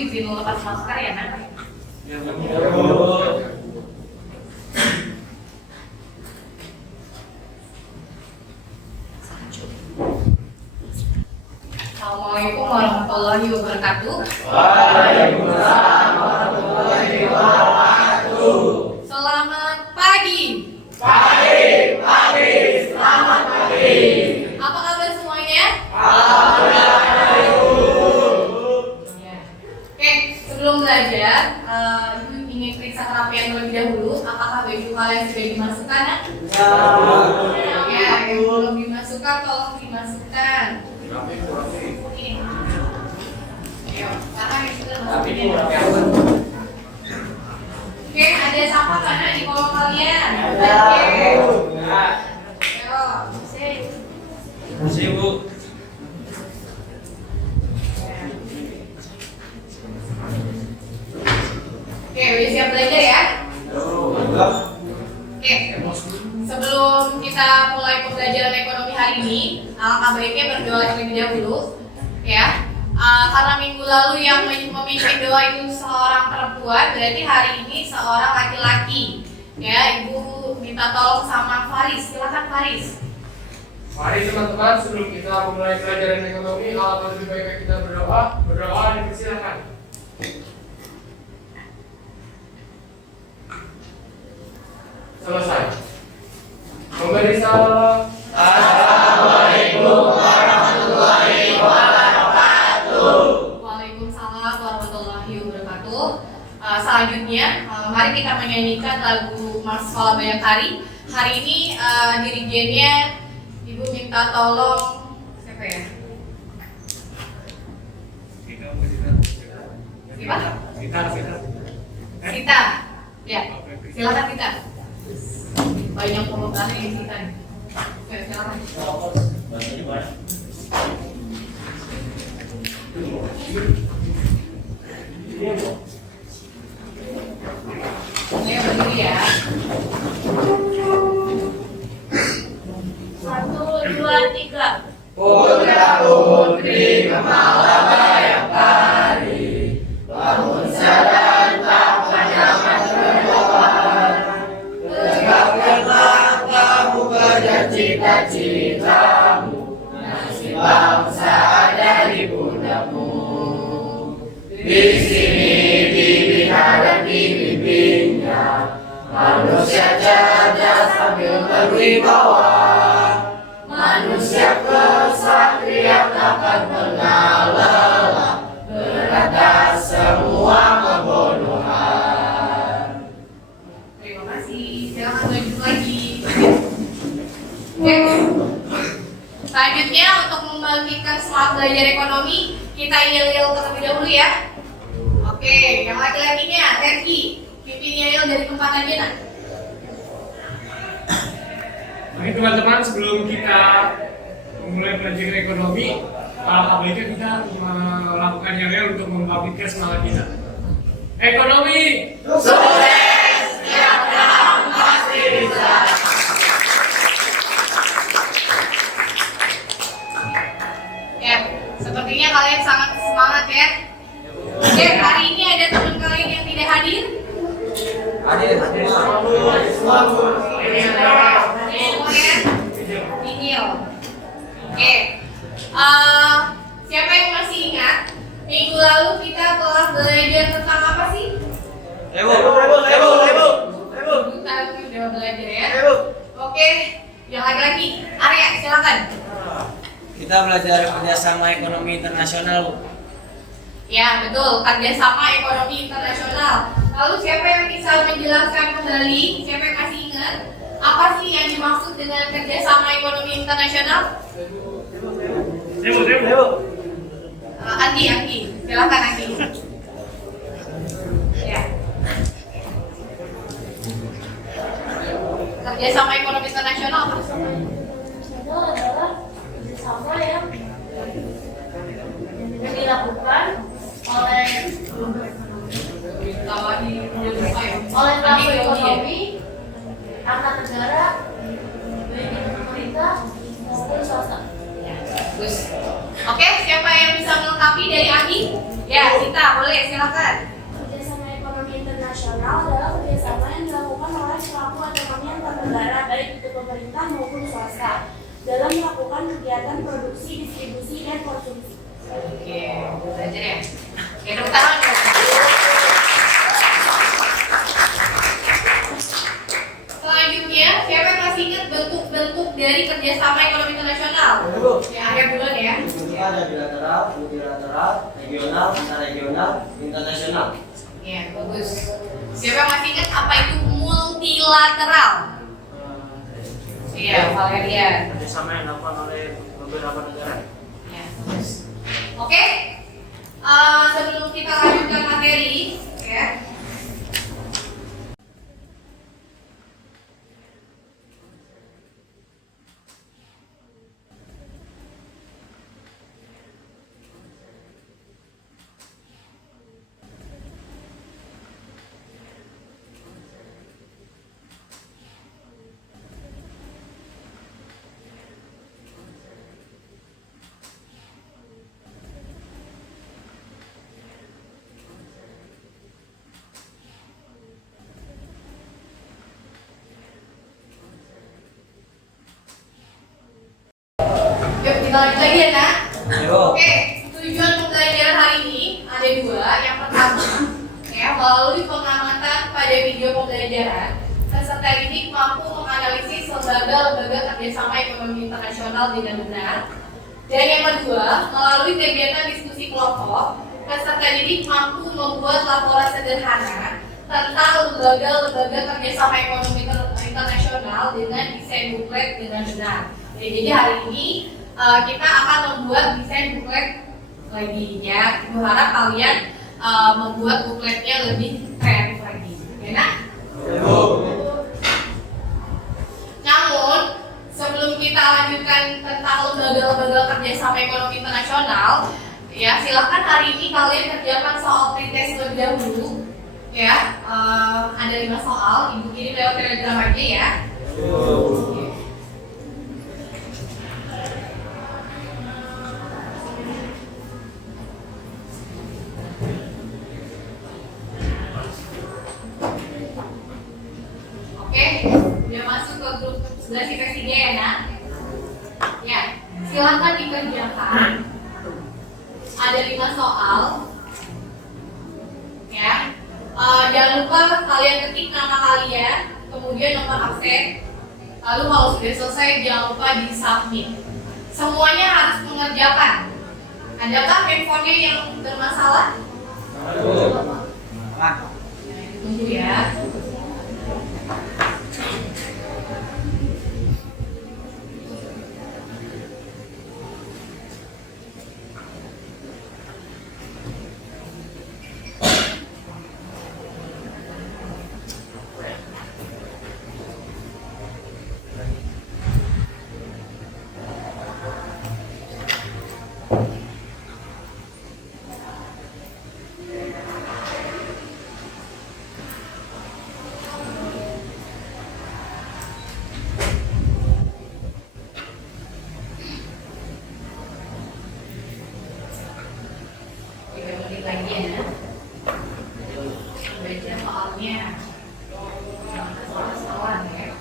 izin lepas masker ya, Nak? Ya, Bu. Assalamualaikum warahmatullahi wabarakatuh. Waalaikumsalam warahmatullahi wabarakatuh. Selamat pagi. Pagi, selamat pagi. Apa kabar semuanya? Alhamdulillah. Ya. Oke, sebelum belajar, Ibu ingin periksa kerapian terlebih dahulu. Apakah baju kalian sudah dimasukkan? Nak? Ya, yang belum dimasukkan tolong dimasukkan. Ini. Ayo, sekarang yang sudah masukin. Oke, ada sampah mana di kolom kalian? Oke. Ayo, sini. Masih, Bu. Oke, udah siap belajar ya? Oke, sebelum kita mulai pembelajaran ekonomi hari ini, alangkah baiknya berdoa terlebih dahulu, ya. Karena minggu lalu yang memimpin doa itu seorang perempuan, berarti hari ini seorang laki-laki. Ya, Ibu minta tolong sama Faris. Silakan Faris. Mari teman-teman, sebelum kita memulai pelajaran ekonomi, alangkah lebih baik kita berdoa dan persilakan. Selesai. Memberi salam. Assalamualaikum warahmatullahi wabarakatuh. Waalaikumsalam warahmatullahi wabarakatuh. Selanjutnya, mari kita menyanyikan lagu Mars Sekolah Bayangkari. Hari ini dirijennya Ibu minta tolong siapa ya? Siapa? Sita. Ya, silakan Sita. Banyak pembukaan yang Sita nih. Oke, silakan. Ayo berdiri ya. 1, 2, 3. Putra putri Kemala Bayangkari, bangun sadar tak panjangan berdoa. Tegakkanlah kamu kejar cita-citamu, nasib bangsa ada di pundakmu. Di sini dilihat dan dibimbingnya, manusia cerdas sambil berwibawa. Manusia kesatria takkan pernah lelah, berantas semua kebodohan. Terima kasih. Silakan lanjut lagi. Oke. Selanjutnya untuk membangkitkan semangat belajar ekonomi, kita yel-yel terlebih dahulu ya. Oke, yang laki-lakinya Herki, pimpin yel dari tempat aja nak. Baik teman-teman, sebelum kita memulai pelajaran ekonomi, alangkah baiknya kita melakukan yel-yel untuk membangkitkan semangat kita. Ekonomi! Sukses! Setiap orang pasti bisa. Ya, sepertinya kalian sangat semangat ya. Oke, hari ini ada teman kalian yang tidak hadir. Hadir semua. Semuanya nihil. Oke. Siapa yang masih ingat minggu lalu kita telah belajar tentang apa sih? Ibu. Kita udah belajar ya. Oke, yang laki-laki, Arya silakan. Kita belajar kerjasama ekonomi internasional, Bu. Ya betul, kerjasama ekonomi internasional. Lalu siapa yang bisa menjelaskan kembali? Siapa yang masih ingat? Apa sih yang dimaksud dengan kerjasama ekonomi internasional? Andi, silakan Andi. Ya. Kerjasama ekonomi internasional apa? Internasional adalah kerjasama yang dilakukan oleh pelaku ekonomi antar negara, baik itu pemerintah maupun swasta. Bagus. Oke, siapa yang bisa melengkapi dari Andi? Ya, Sita, boleh silakan. Kerjasama ekonomi internasional adalah kerjasama yang dilakukan oleh pelaku ekonomi antar negara, baik itu pemerintah maupun swasta, dalam melakukan kegiatan produksi, distribusi, dan konsumsi. Oke, belajar ya. Oke, tepuk tangan. Selanjutnya, siapa yang masih ingat bentuk-bentuk dari kerjasama ekonomi internasional? Ya, ada duluan ya. Bentuknya ada bilateral, multilateral, regional, interregional, internasional. Ya, bagus. Siapa yang masih ingat apa itu multilateral? Iya, Valerian. Kerjasama yang dilakukan oleh beberapa negara. Ya, bagus. Oke, sebelum kita lanjutkan materi, ya. Yuk, kita lanjut lagi ya, Nak. Oke, tujuan pembelajaran hari ini ada dua. Yang pertama, ya, melalui pengamatan pada video pembelajaran, peserta didik mampu menganalisis lembaga-lembaga kerjasama ekonomi internasional dengan benar. Dan yang kedua, melalui kegiatan diskusi kelompok, peserta didik mampu membuat laporan sederhana tentang lembaga-lembaga kerjasama ekonomi internasional dengan desain buklet dengan benar. Jadi hari ini kita akan membuat desain buklet lagi ya. Gue harap kalian membuat bukletnya lebih kreatif lagi, ya nak? Namun sebelum kita lanjutkan tentang lembaga-lembaga kerjasama ekonomi internasional, ya silahkan hari ini kalian kerjakan soal pretest terlebih dahulu. Ya, ada 5 soal. Ibu kirim lewat Telegram aja ya. Oke, udah masuk ke grup 11 IPS 3 ya, Nak? Ya, silakan dikerjakan. Ada 5 soal. Ya. Jangan lupa kalian ketik nama kalian, kemudian nomor absen. Lalu kalau sudah selesai, jangan lupa di submit. Semuanya harus mengerjakan. Adakah handphonenya yang bermasalah? Tunggu ya. Lagi ya, baca soalnya, soal-soalan ya.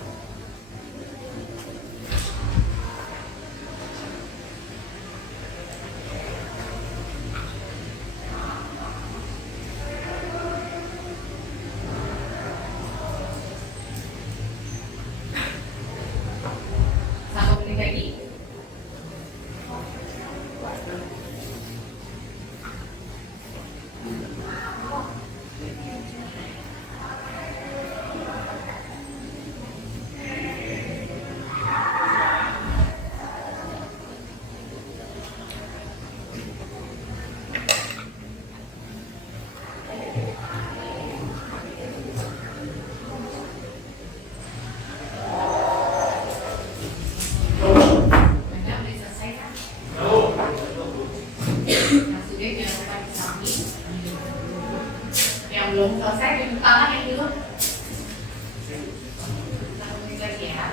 Satu menit lagi. Belum selesai, tunjuk tangan yang dulu. Satu menit lagi ya.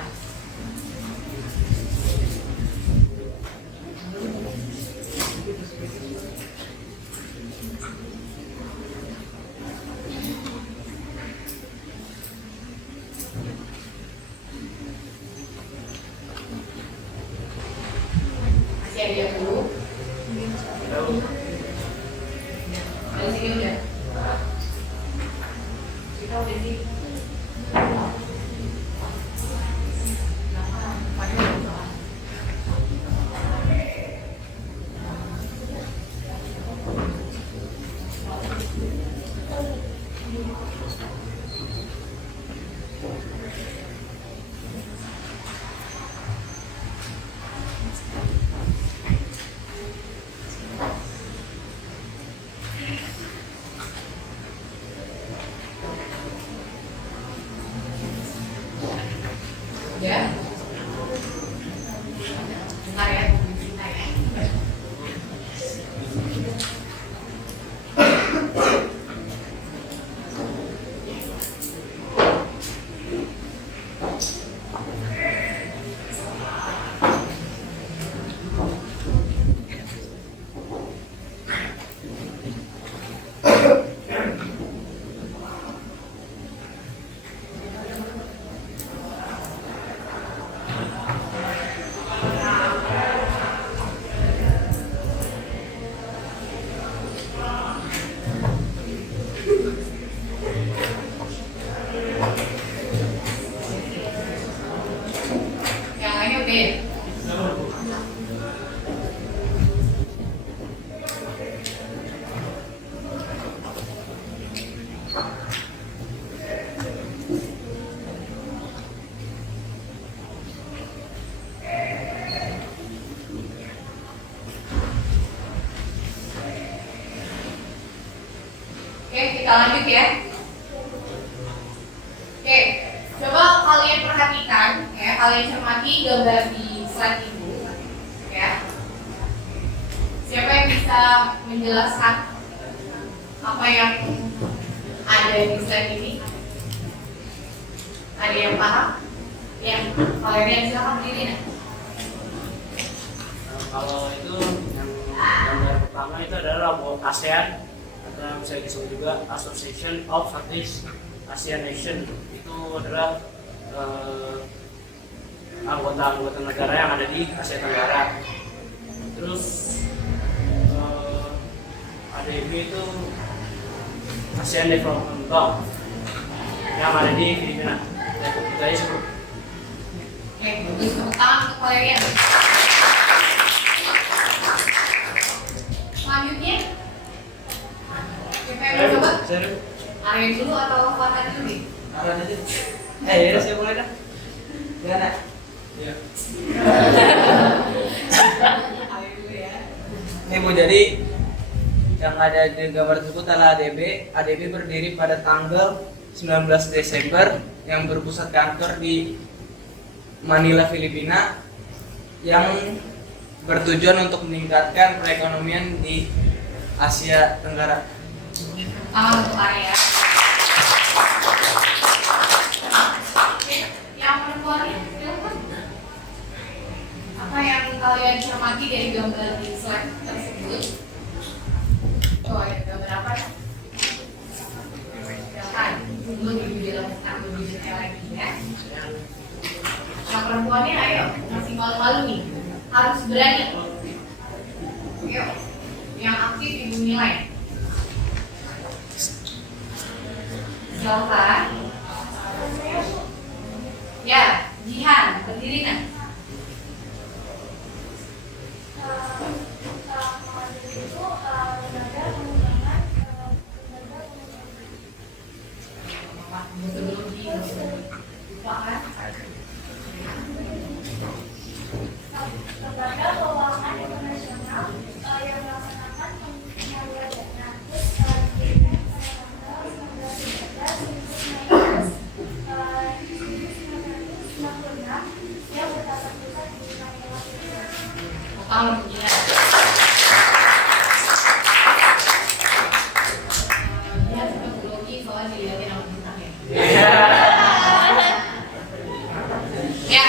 Siap ya dulu. Dari sini udah. Kita udah di. Ya. Bentar ya, bentar ya. Yang lainnya udah ya? Oke, kita lanjut ya. Oke, coba kalian perhatikan ya, kalian cermati gambar di slide itu ya. Siapa yang bisa menjelaskan apa yang ada di slide ini? Ada yang paham? Ya, kalian yang silakan berdiri nah. Kalau itu yang gambar pertama itu adalah buat ASEAN, atau bisa disebut juga Association of Southeast Asian Nation. Itu adalah anggota-anggota negara yang ada di Asia Tenggara. Terus ADB itu ASEAN Development Bank yang ada di Filipina. Itu aja sebelum. Oke, bagus. Tepuk tangan untuk kalian. Selanjutnya, siapa yang mau coba? Arya dulu atau Farhan dulu nih? Arah aja. Ya, saya mulai dah. Gimana? Iya. Arya dulu ya. Ini Bu, jadi yang ada di gambar tersebut adalah ADB. ADB berdiri pada tanggal 19 Desember yang berpusat kantor di Manila, Filipina, yang bertujuan untuk meningkatkan perekonomian di Asia Tenggara. Tangan untuk Arya. Oke, yang perempuan silakan. Apa yang kalian cermati dari gambar di slide tersebut? Oh ya, gambar apa? Silakan. Dulu dijelaskan lebih detail lagi ya. Yang perempuannya ayo, masih malu-malu nih. Harus berani. Ayo, yang aktif ibu nilai. Silakan. Ya, Jihan, berdiri nah. Sebelum di lupa kan? Lembaga Keuangan Internasional yang melaksanakan penyaluran dana yang bertata pusat di Manila. Tahun begini. Dia suka grogi soalnya dilihatin sama bintangnya. Ya,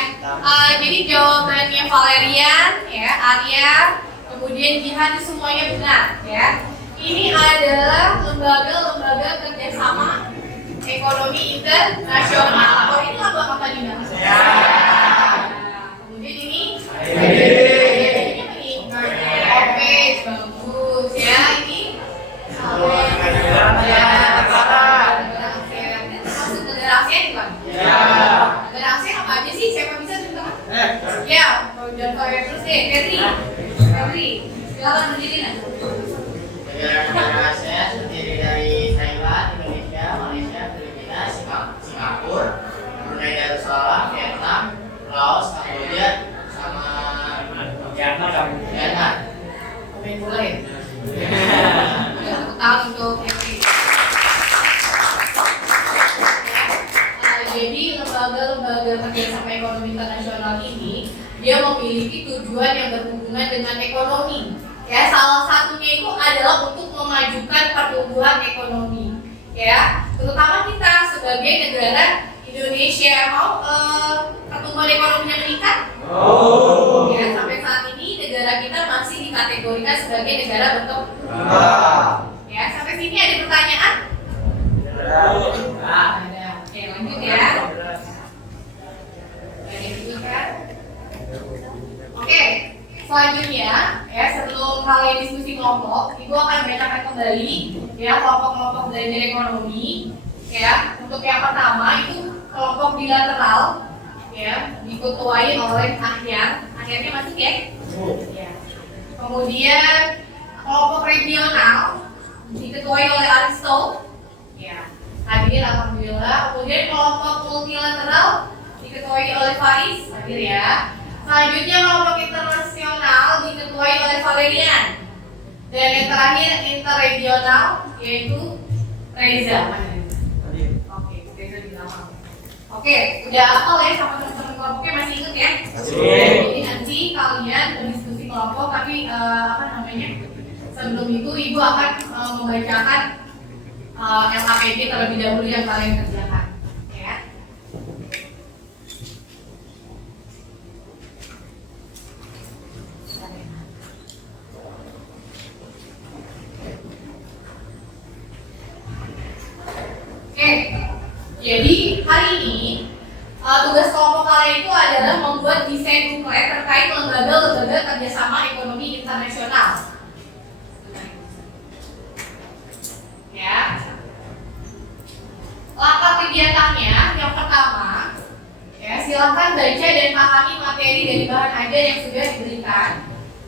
jadi jawabannya Valerian, ya, Arya, kemudian Jihan semuanya benar, ya. Ini adalah lembaga-lembaga kerjasama ekonomi internasional. Oh, ini lambang apa nih? Kemudian ini, ini apa nih? Febri, silakan berdiri nak. Negara-negara ASEAN terdiri dari Thailand, Indonesia, Malaysia, Filipina, Singapura, Brunei Darussalam, Vietnam, Laos, Kamboja, sama Vietnam. Main bola ya? Tepuk tangan untuk Febri. Jadi lembaga-lembaga kerjasama ekonomi internasional ini dia memiliki tujuan yang berhubungan dengan ekonomi. Ya, salah satunya itu adalah untuk memajukan pertumbuhan ekonomi. Ya, terutama kita sebagai negara Indonesia mau pertumbuhan ekonominya meningkat. Ya, sampai saat ini negara kita masih dikategorikan sebagai negara berkembang. Ya, sampai sini ada pertanyaan? Ada. Oke, lanjut ya. Oke, selanjutnya ya sebelum kalian diskusi kelompok, Ibu akan bacakan kembali ya kelompok-kelompok belajar ekonomi. Ya, untuk yang pertama itu kelompok bilateral ya diketuai oleh akhirnya masuk ya. Ya. Kemudian kelompok regional diketuai oleh Aristo. Ya. Hadir alhamdulillah. Kemudian kelompok multilateral diketuai oleh Faris, hadir ya. Selanjutnya kelompok internasional diketuai oleh Valerian. Dan yang terakhir interregional yaitu Reza. Oke, Reza di belakang. Oke, udah hafal ya sama teman-teman kelompoknya, masih ingat ya? Jadi nanti kalian berdiskusi kelompok, tapi sebelum itu Ibu akan membacakan LKPD terlebih dahulu yang kalian kerjakan, ya. Oke, jadi hari ini tugas kelompok kalian itu adalah membuat desain buklet terkait lembaga-lembaga kerjasama ekonomi internasional. Ya. Langkah kegiatannya yang pertama, ya silakan baca dan pahami materi dari bahan ajar yang sudah diberikan.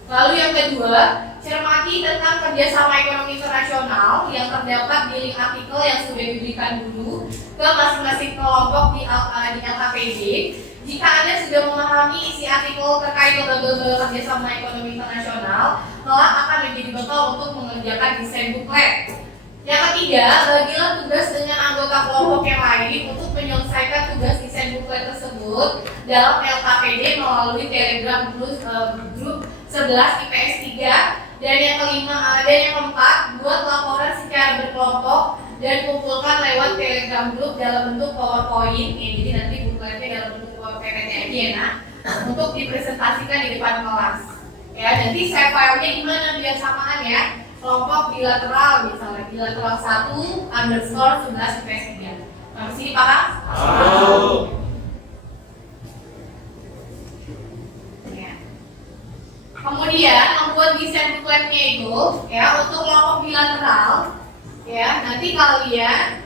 Lalu yang kedua, cermati tentang kerjasama ekonomi internasional yang terdapat di link artikel yang sudah diberikan dulu ke masing-masing kelompok di LKPD. Jika Anda sudah memahami isi artikel terkait lembaga kerjasama ekonomi internasional, kelak akan menjadi bekal untuk mengerjakan desain buklet. Yang ketiga, bagilah tugas dengan anggota kelompok yang lain untuk menyelesaikan tugas desain buklet tersebut dalam LKPD melalui Telegram grup 11 IPS 3. Dan yang kelima, dan yang keempat, buat laporan secara berkelompok dan kumpulkan lewat Telegram grup dalam bentuk PowerPoint. Jadi nanti bukletnya dalam bentuk PPT aja ya, nah, untuk dipresentasikan di depan kelas. Ya, nanti save filenya gimana biar samaan ya. Kelompok bilateral misalnya bilateral 1_11 IPS 3. Sampai sini paham? Ya. Kemudian membuat desain bukletnya itu ya untuk kelompok bilateral ya nanti kalian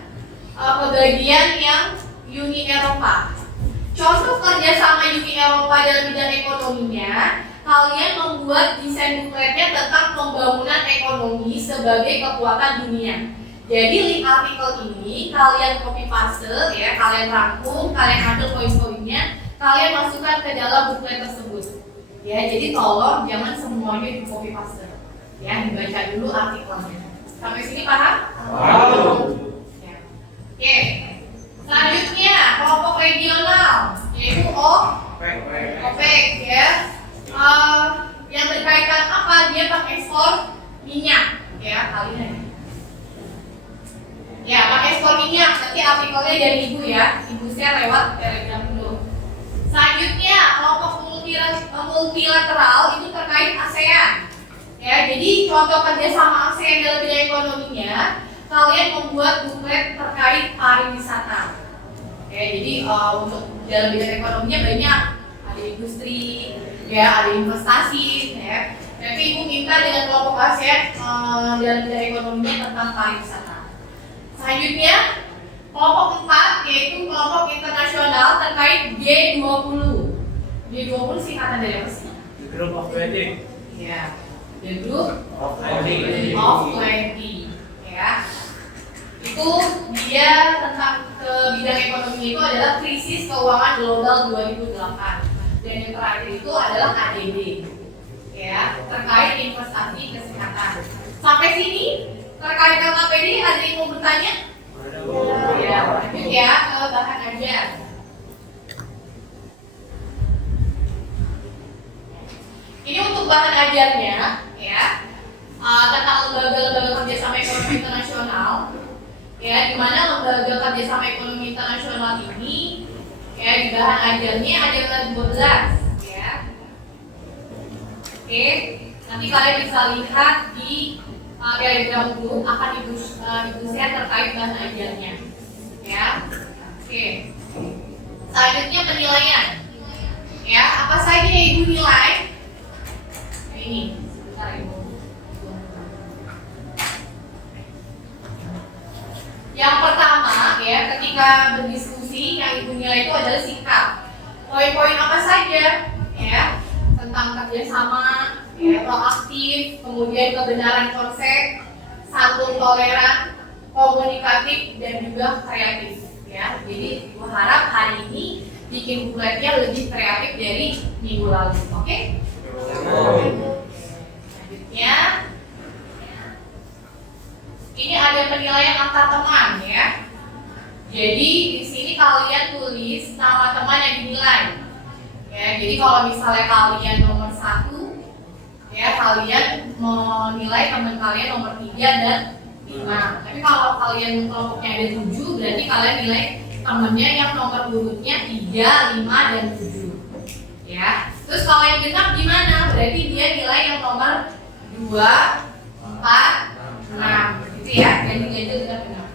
ke bagian yang Uni Eropa. Contoh kerjasama Uni Eropa dalam bidang ekonominya, kalian membuat desain bukletnya tentang pembangunan ekonomi sebagai kekuatan dunia. Jadi link artikel ini kalian copy paste ya, kalian rangkum, kalian ambil poin-poinnya, kalian masukkan ke dalam buklet tersebut. Ya, jadi tolong jangan semuanya di copy paste. Ya, dibaca dulu artikelnya. Sampai sini paham? Ya. Oke. Selanjutnya kelompok regional yaitu OPEC ya. Yang berkaitan apa? Dia pengekspor minyak ya kalian. Ya, pengekspor minyak. Nanti artikelnya dari Ibu ya. Ibu share lewat Telegram dulu. Selanjutnya kelompok multilateral itu terkait ASEAN. Ya, jadi contoh kerjasama ASEAN dalam bidang ekonominya, kalian membuat buklet terkait pariwisata. Ya, jadi untuk dalam bidang ekonominya banyak, ada industri, ya ada investasi, ya. Tapi Ibu minta dengan kelompok ASEAN dalam bidang ekonominya tentang pariwisata. Selanjutnya kelompok 4 yaitu kelompok internasional terkait G20. G20 singkatan dari apa sih? Group of Wedding. Ya, the group Of of 20. Ya, itu dia tentang ke bidang ekonomi itu adalah krisis keuangan global 2008. Dan yang terakhir itu adalah ADB. Ya, terkait investasi kesehatan. Sampai sini terkait LKPD ada yang mau bertanya? Ya, lanjut ya ke bahan ajar. Ini untuk bahan ajarnya, ya, tentang lembaga-lembaga kerjasama ekonomi internasional, ya, di mana lembaga kerjasama ekonomi internasional ini, ya, di bahan ajarnya ada 12, ya. Oke, nanti kalian bisa lihat di Telegram group akan ibu share terkait bahan ajarnya, ya. Oke, selanjutnya penilaian, ya, apa saja yang ibu nilai? Ini, sebentar ibu. Yang pertama, ya, ketika berdiskusi yang ibu nilai itu adalah sikap. Poin-poin apa saja, ya, tentang kerjasama, ya, proaktif, kemudian kebenaran konsep, santun, toleran, komunikatif, dan juga kreatif, ya. Jadi, ibu harap hari ini bikin bukletnya lebih kreatif dari minggu lalu, oke? Selanjutnya, ini ada penilaian antar teman, ya. Jadi di sini kalian tulis nama teman yang dinilai, ya. Jadi kalau misalnya kalian nomor 1, ya, kalian menilai teman kalian nomor 3 dan 5. Tapi kalau kalian kelompoknya ada 7, berarti kalian nilai temennya yang nomor urutnya 3, 5, dan 7, ya. Terus kalau yang genap gimana? Berarti dia nilai yang nomor 2, 4, 6, gitu ya. Jadi ganjil genap.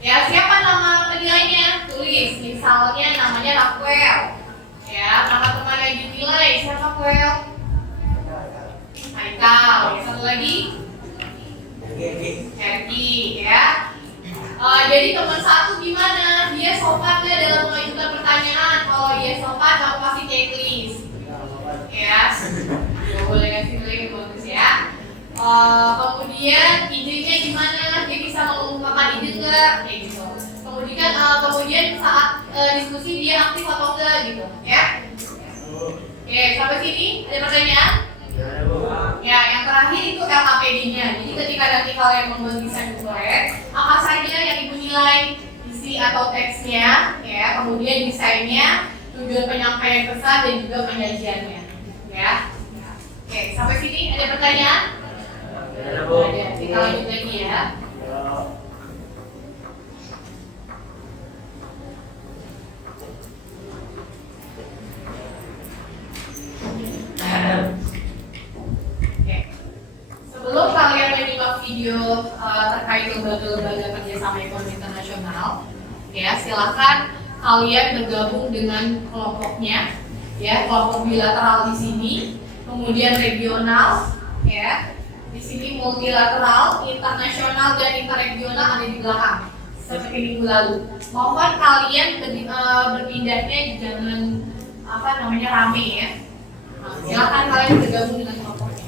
Ya, siapa nama penilainya? Tulis, misalnya namanya Raquel. Ya, nama teman yang dinilai siapa, Raquel? Haikal. Satu lagi? Happy, ya. Jadi teman 1 gimana? Dia sopan nggak dalam mengajukan pertanyaan? Kalau dia sopan, kamu pasti checklist. Ya, boleh kasih nilai bagus ya. Kemudian idenya gimana? Dia bisa mengungkapkan ide nggak? Kayak gitu. Kemudian saat diskusi dia aktif atau enggak gitu, ya. Oke, sampai sini ada pertanyaan? Ya, yang terakhir itu LKPD-nya. Jadi ketika nanti kalian membuat desain buklet, apa saja yang ibu nilai, isi atau teksnya, ya, kemudian desainnya, tujuan penyampaian pesan dan juga penyajiannya, ya. Oke, sampai sini ada pertanyaan? Ada. Kita lanjut lagi ya. Sebelum kalian menyimak video terkait lembaga-lembaga kerjasama ekonomi internasional, ya, silakan kalian bergabung dengan kelompoknya, ya, kelompok bilateral di sini, kemudian regional, ya, di sini multilateral, internasional dan interregional ada di belakang seperti minggu lalu. Mohon kalian berpindahnya jangan rame ya. Silakan kalian bergabung dengan kelompoknya.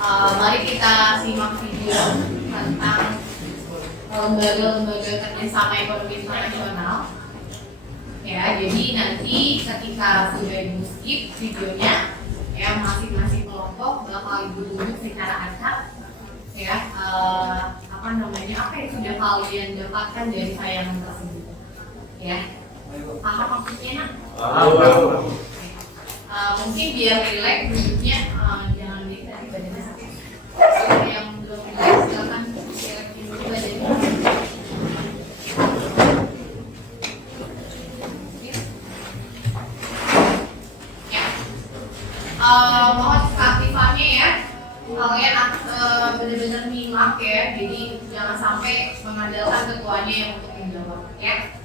Mari kita simak video tentang lembaga-lembaga kerjasama ekonomi internasional. Ya, jadi nanti ketika sudah di-skip videonya, ya masing-masing kelompok bakal ditunjuk secara acak. Ya, apa yang sudah kalian dapatkan dari tayangan tersebut. Ya, paham maksudnya nak? Mungkin biar rileks duduknya, jangan tadi badannya sakit. Yang belum rileks silakan silakan dulu badannya. Ya, mohon keaktifannya ya. Kalian benar-benar nyimak ya, jadi jangan sampai mengandalkan ketuanya yang untuk menjawab ya.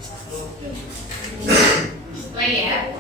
Play ya.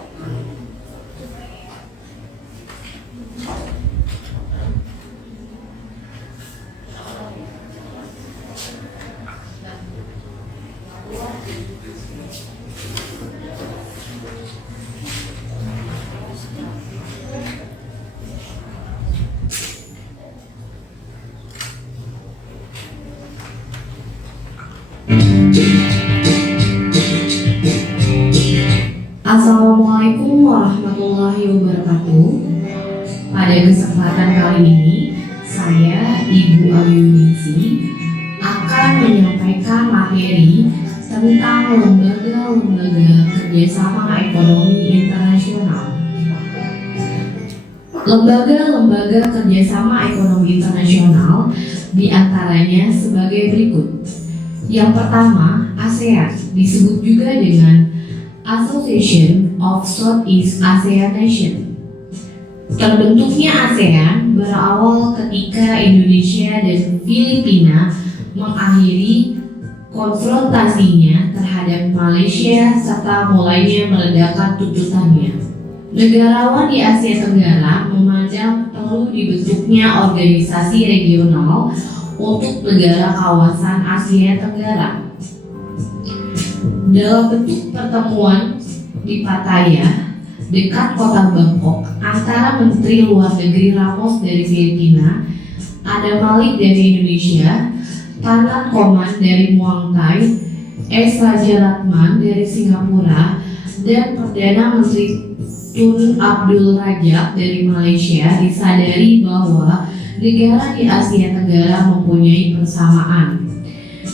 Assalamualaikum warahmatullahi wabarakatuh. Pada kesempatan kali ini, saya Ibu Ayu Ningsi akan menyampaikan materi tentang lembaga-lembaga kerjasama ekonomi internasional. Lembaga-lembaga kerjasama ekonomi internasional diantaranya sebagai berikut. Yang pertama, ASEAN, disebut juga dengan Association of Southeast Asian Nations. Terbentuknya ASEAN berawal ketika Indonesia dan Filipina mengakhiri konfrontasinya terhadap Malaysia serta mulainya meledakkan tuntutannya. Negarawan di Asia Tenggara memandang perlu dibentuknya organisasi regional untuk negara kawasan Asia Tenggara. Dalam bentuk pertemuan di Pattaya, dekat kota Bangkok, antara Menteri Luar Negeri Ramos dari Filipina, Adam Malik dari Indonesia, Tan Koman dari Muang Thai, S. Rajaratnam dari Singapura, dan Perdana Menteri Tun Abdul Rajak dari Malaysia disadari bahwa negara di Asia Tenggara mempunyai persamaan,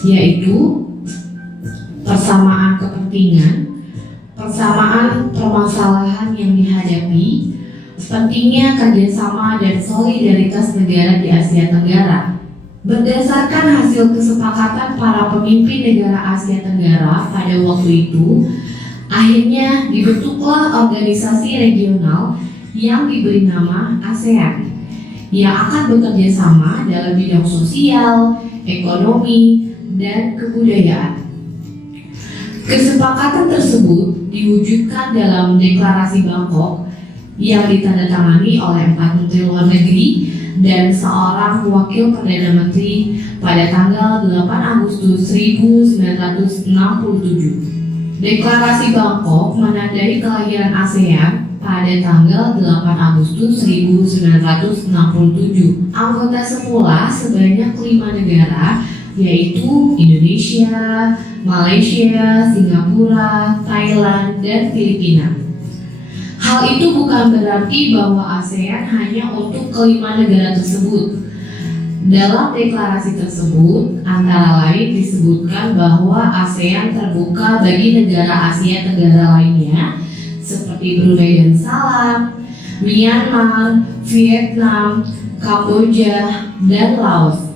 yaitu persamaan kepentingan, persamaan permasalahan yang dihadapi, pentingnya kerjasama dan solidaritas negara di Asia Tenggara. Berdasarkan hasil kesepakatan para pemimpin negara Asia Tenggara pada waktu itu, akhirnya dibentuklah organisasi regional yang diberi nama ASEAN, yang akan bekerja sama dalam bidang sosial, ekonomi, dan kebudayaan. Kesepakatan tersebut diwujudkan dalam Deklarasi Bangkok yang ditandatangani oleh 4 Menteri Luar Negeri dan seorang Wakil Perdana Menteri pada tanggal 8 Agustus 1967. Deklarasi Bangkok menandai kelahiran ASEAN pada tanggal 8 Agustus 1967. Anggota semula sebanyak 5 negara, yaitu Indonesia, Malaysia, Singapura, Thailand, dan Filipina. Hal itu bukan berarti bahwa ASEAN hanya untuk kelima negara tersebut. Dalam deklarasi tersebut, antara lain disebutkan bahwa ASEAN terbuka bagi negara Asia Tenggara lainnya seperti Brunei Darussalam, Myanmar, Vietnam, Kamboja, dan Laos.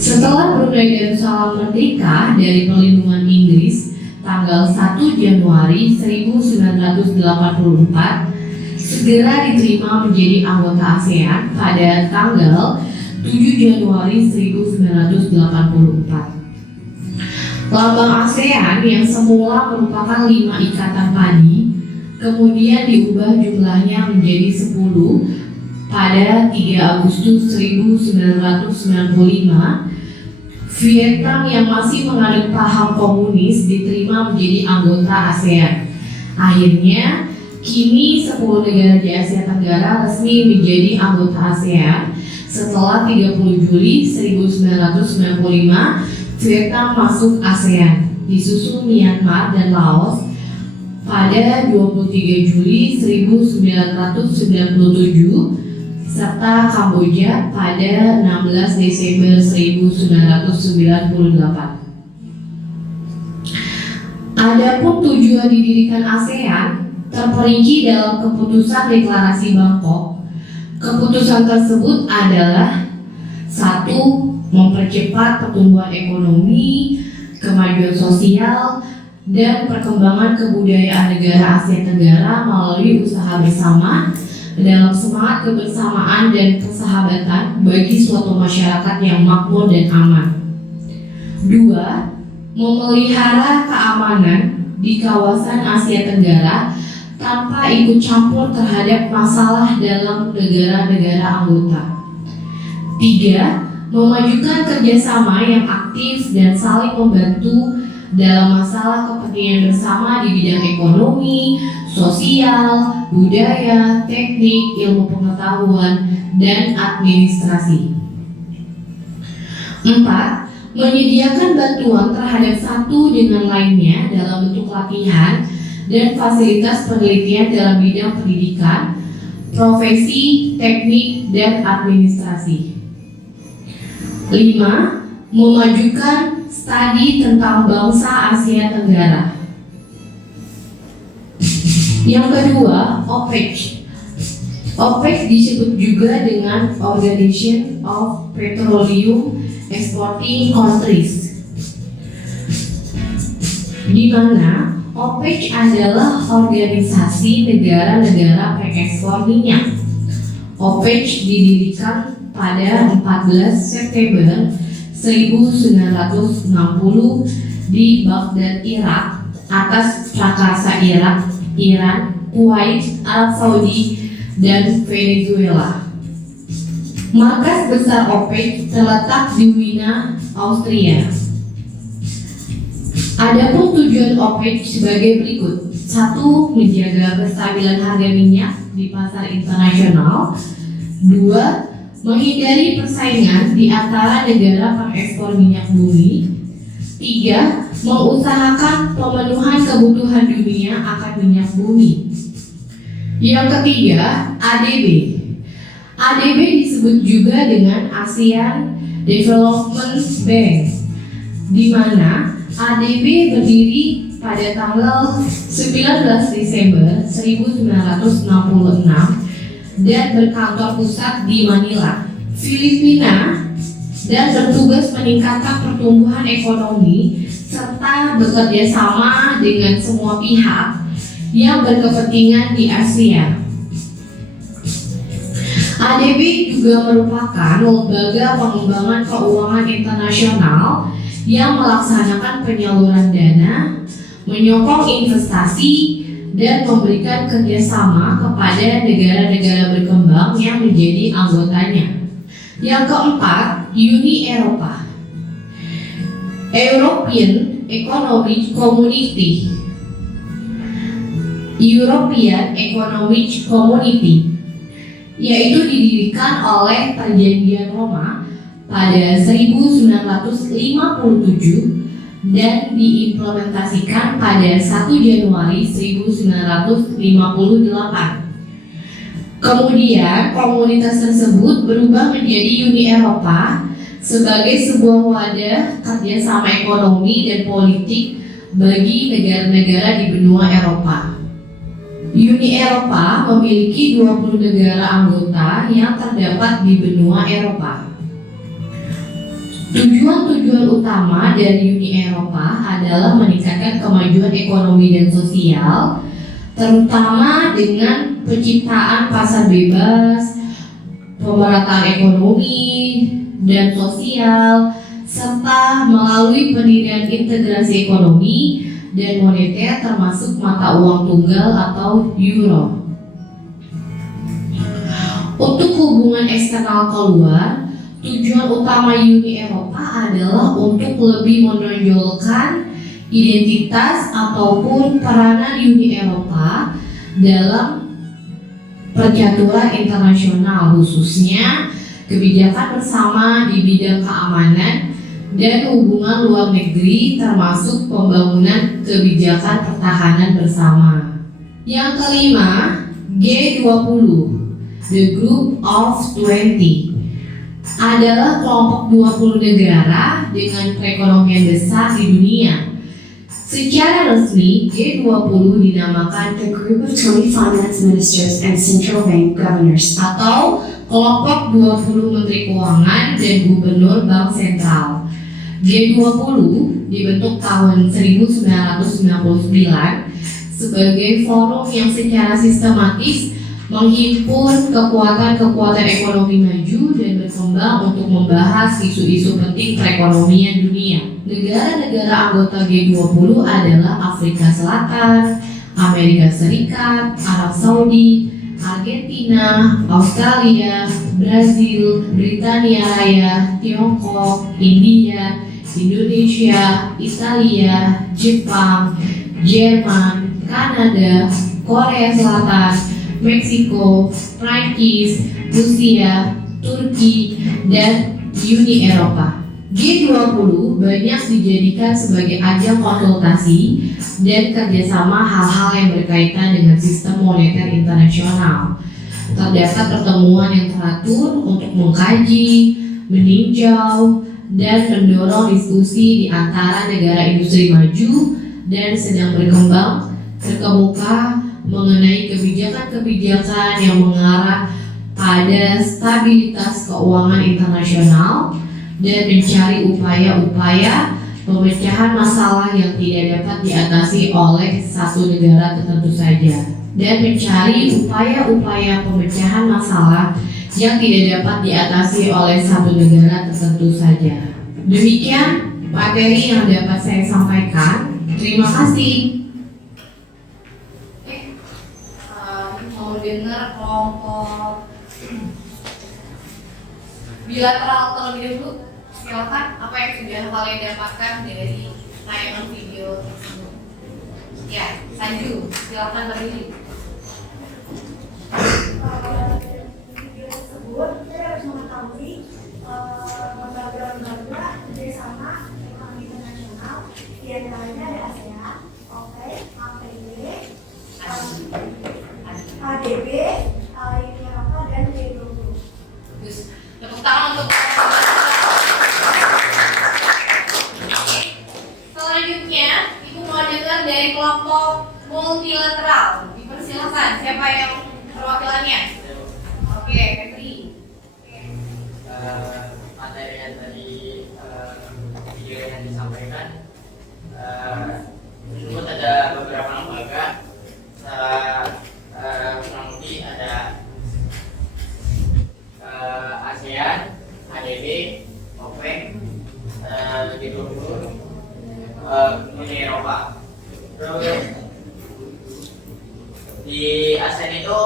Setelah Brunei Darussalam merdeka dari perlindungan Inggris tanggal 1 Januari 1984, segera diterima menjadi anggota ASEAN pada tanggal 7 Januari 1984. Lambang ASEAN yang semula merupakan 5 ikatan padi, kemudian diubah jumlahnya menjadi 10 pada 3 Agustus 1995. Vietnam yang masih menganut paham komunis diterima menjadi anggota ASEAN. Akhirnya, kini 10 negara di Asia Tenggara resmi menjadi anggota ASEAN setelah 30 Juli 1995 Vietnam masuk ASEAN, disusul Myanmar dan Laos pada 23 Juli 1997 serta Kamboja pada 16 Desember 1998. Adapun tujuan didirikan ASEAN terperinci dalam keputusan Deklarasi Bangkok. Keputusan tersebut adalah 1. Mempercepat pertumbuhan ekonomi, kemajuan sosial, dan perkembangan kebudayaan negara Asia Tenggara melalui usaha bersama dalam semangat kebersamaan dan persahabatan bagi suatu masyarakat yang makmur dan aman. 2. Memelihara keamanan di kawasan Asia Tenggara tanpa ikut campur terhadap masalah dalam negara-negara anggota. 3. Memajukan kerjasama yang aktif dan saling membantu dalam masalah kepentingan bersama di bidang ekonomi, sosial, budaya, teknik, ilmu pengetahuan, dan administrasi. 4. Menyediakan bantuan terhadap satu dengan lainnya dalam bentuk latihan dan fasilitas penelitian dalam bidang pendidikan, profesi, teknik, dan administrasi. 5. Memajukan studi tentang bangsa Asia Tenggara. Yang kedua, OPEC. OPEC disebut juga dengan Organization of Petroleum Exporting Countries, di mana OPEC adalah organisasi negara-negara pengekspor minyak. OPEC didirikan pada 14 September 1960 di Baghdad, Irak, atas prakarsa Irak, Iran, Kuwait, Arab Saudi, dan Venezuela. Markas besar OPEC terletak di Wina, Austria. Adapun tujuan OPEC sebagai berikut: 1. Menjaga kestabilan harga minyak di pasar internasional. 2. Menghindari persaingan di antara negara pengekspor minyak bumi. 3. Mengusahakan pemenuhan kebutuhan dunia akan minyak bumi. Yang ketiga, ADB. ADB disebut juga dengan ASEAN Development Bank, di mana ADB berdiri pada tanggal 19 Desember 1966 dan berkantor pusat di Manila, Filipina, dan bertugas meningkatkan pertumbuhan ekonomi serta bekerja sama dengan semua pihak yang berkepentingan di Asia. ADB juga merupakan lembaga pengembangan keuangan internasional yang melaksanakan penyaluran dana, menyokong investasi, dan memberikan kerjasama kepada negara-negara berkembang yang menjadi anggotanya. Yang keempat, Uni Eropa, European Economic Community, European Economic Community, yaitu didirikan oleh Perjanjian Roma pada 1957 dan diimplementasikan pada 1 Januari 1958. Kemudian komunitas tersebut berubah menjadi Uni Eropa sebagai sebuah wadah kerjasama ekonomi dan politik bagi negara-negara di benua Eropa. Uni Eropa memiliki 20 negara anggota yang terdapat di benua Eropa. Tujuan-tujuan utama dari Uni Eropa adalah meningkatkan kemajuan ekonomi dan sosial, terutama dengan penciptaan pasar bebas, pemerataan ekonomi dan sosial, serta melalui pendirian integrasi ekonomi dan moneter termasuk mata uang tunggal atau euro. Untuk hubungan eksternal keluar, tujuan utama Uni Eropa adalah untuk lebih menonjolkan identitas ataupun peranan Uni Eropa dalam percaturan internasional, khususnya kebijakan bersama di bidang keamanan dan hubungan luar negeri termasuk pembangunan kebijakan pertahanan bersama. Yang kelima, G20, The Group of 20, adalah kelompok 20 negara dengan perekonomian besar di dunia. Secara resmi, G20 dinamakan The group of 20 finance ministers and central bank governors. atau kelompok 20 menteri keuangan dan gubernur bank sentral. G20 dibentuk tahun 1999 sebagai forum yang secara sistematis menghimpun kekuatan-kekuatan ekonomi maju dan berkembang untuk membahas isu-isu penting perekonomian dunia. Negara-negara anggota G20 adalah Afrika Selatan, Amerika Serikat, Arab Saudi, Argentina, Australia, Brazil, Britania Raya, Tiongkok, India, Indonesia, Italia, Jepang, Jerman, Kanada, Korea Selatan, Meksiko, Prancis, Rusia, Turki, dan Uni Eropa. G20 banyak dijadikan sebagai ajang konsultasi dan kerjasama hal-hal yang berkaitan dengan sistem moneter internasional. Terdapat pertemuan yang teratur untuk mengkaji, meninjau, dan mendorong diskusi di antara negara industri maju dan sedang berkembang terkemuka mengenai kebijakan-kebijakan yang mengarah pada stabilitas keuangan internasional dan mencari upaya-upaya pemecahan masalah yang tidak dapat diatasi oleh satu negara tertentu saja dan mencari upaya-upaya pemecahan masalah yang tidak dapat diatasi oleh satu negara tertentu saja. Demikian materi yang dapat saya sampaikan. Terima kasih. Mau dengar kelompok bilateral terlebih dahulu. Silakan, apa yang sudah kalian dapatkan dari tayangan video tersebut? Ya, Sanju, silakan terlebih. Video tersebut kita harus mengetahui lembaga-lembaga kerjasama ekonomi internasional, di antaranya ada ASEAN, OPEC, APD, ADB, Uni Eropa, dan G20. Terus, tepuk tangan untuk selanjutnya, Ibu mau dengar dari kelompok multilateral. Dipersilakan, siapa yang perwakilannya? Oke, Febri. Materi yang tadi video yang disampaikan tersebut ada beberapa lembaga, kurang lebih ada ASEAN, ADB, OPEC, G20, Uni Eropa. Terus di ASEAN itu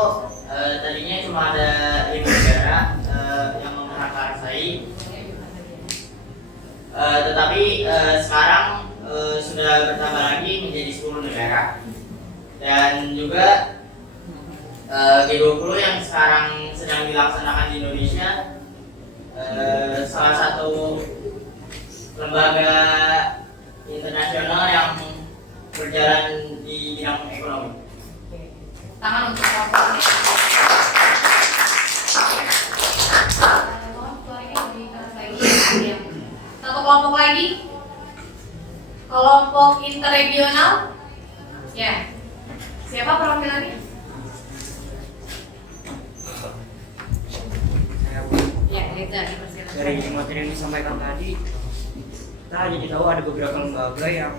tadinya cuma ada 5 negara yang memperakarsai, tetapi sekarang sudah bertambah lagi menjadi 10 negara. Dan juga G20 yang sekarang sedang dilaksanakan di Indonesia, salah satu lembaga internasional yang berjalan di bidang ekonomi. Tangan untuk kelompok. Satu kelompok lagi, kelompok interregional. Ya, siapa perwakilannya? Ya, Reza, dipersilakan. Dari materi yang disampaikan tadi, kita jadi tahu ada beberapa lembaga yang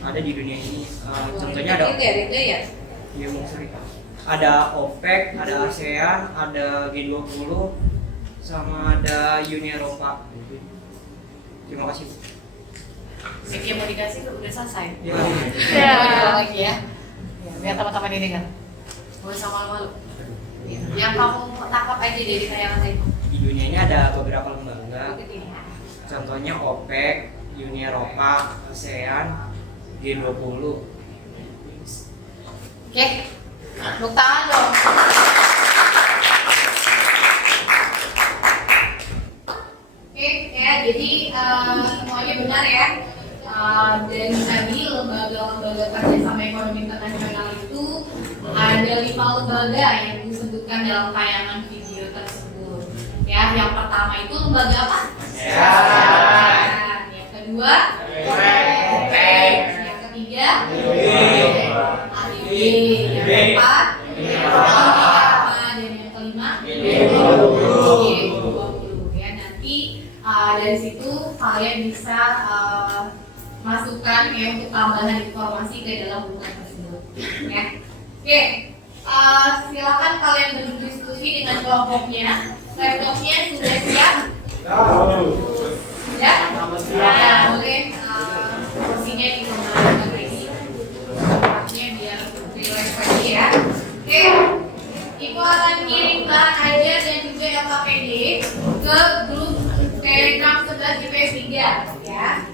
ada di dunia ini. Contohnya ada Reza ya. ya, ada OPEC, ada ASEAN, ada G20, sama ada Uni Eropa. Terima kasih. Mic yang mau dikasih tuh udah selesai. Ya. Ya, lagi ya. Biar teman-teman ini dengar. Gak usah malu-malu. Yang kamu tangkap aja dari tayangan tadi. Di dunia ini ada beberapa lembaga. Contohnya OPEC, Uni Eropa, ASEAN, G20. Oke, tepuk tangan dong. ada 5 lembaga yang disebutkan dalam tayangan video tersebut. Ya, yang pertama itu lembaga apa? Kesehatan. Yang kedua, yang ketiga, ADB. Yang keempat, dan yang kelima, G20. Ya, nanti dari situ kalian bisa masukkan ya untuk tambahan informasi ke dalam buku tersebut. Ya. Oke, silakan kalian berdiskusi dengan kelompoknya. Laptopnya sudah siap? Ya? Ya, boleh kursinya dikembalikan lagi. Tempatnya biar relax lagi ya. Oke, Ibu akan kirim bahan ajar dan juga LKPD ke grup Telegram 11 IPS 3 ya.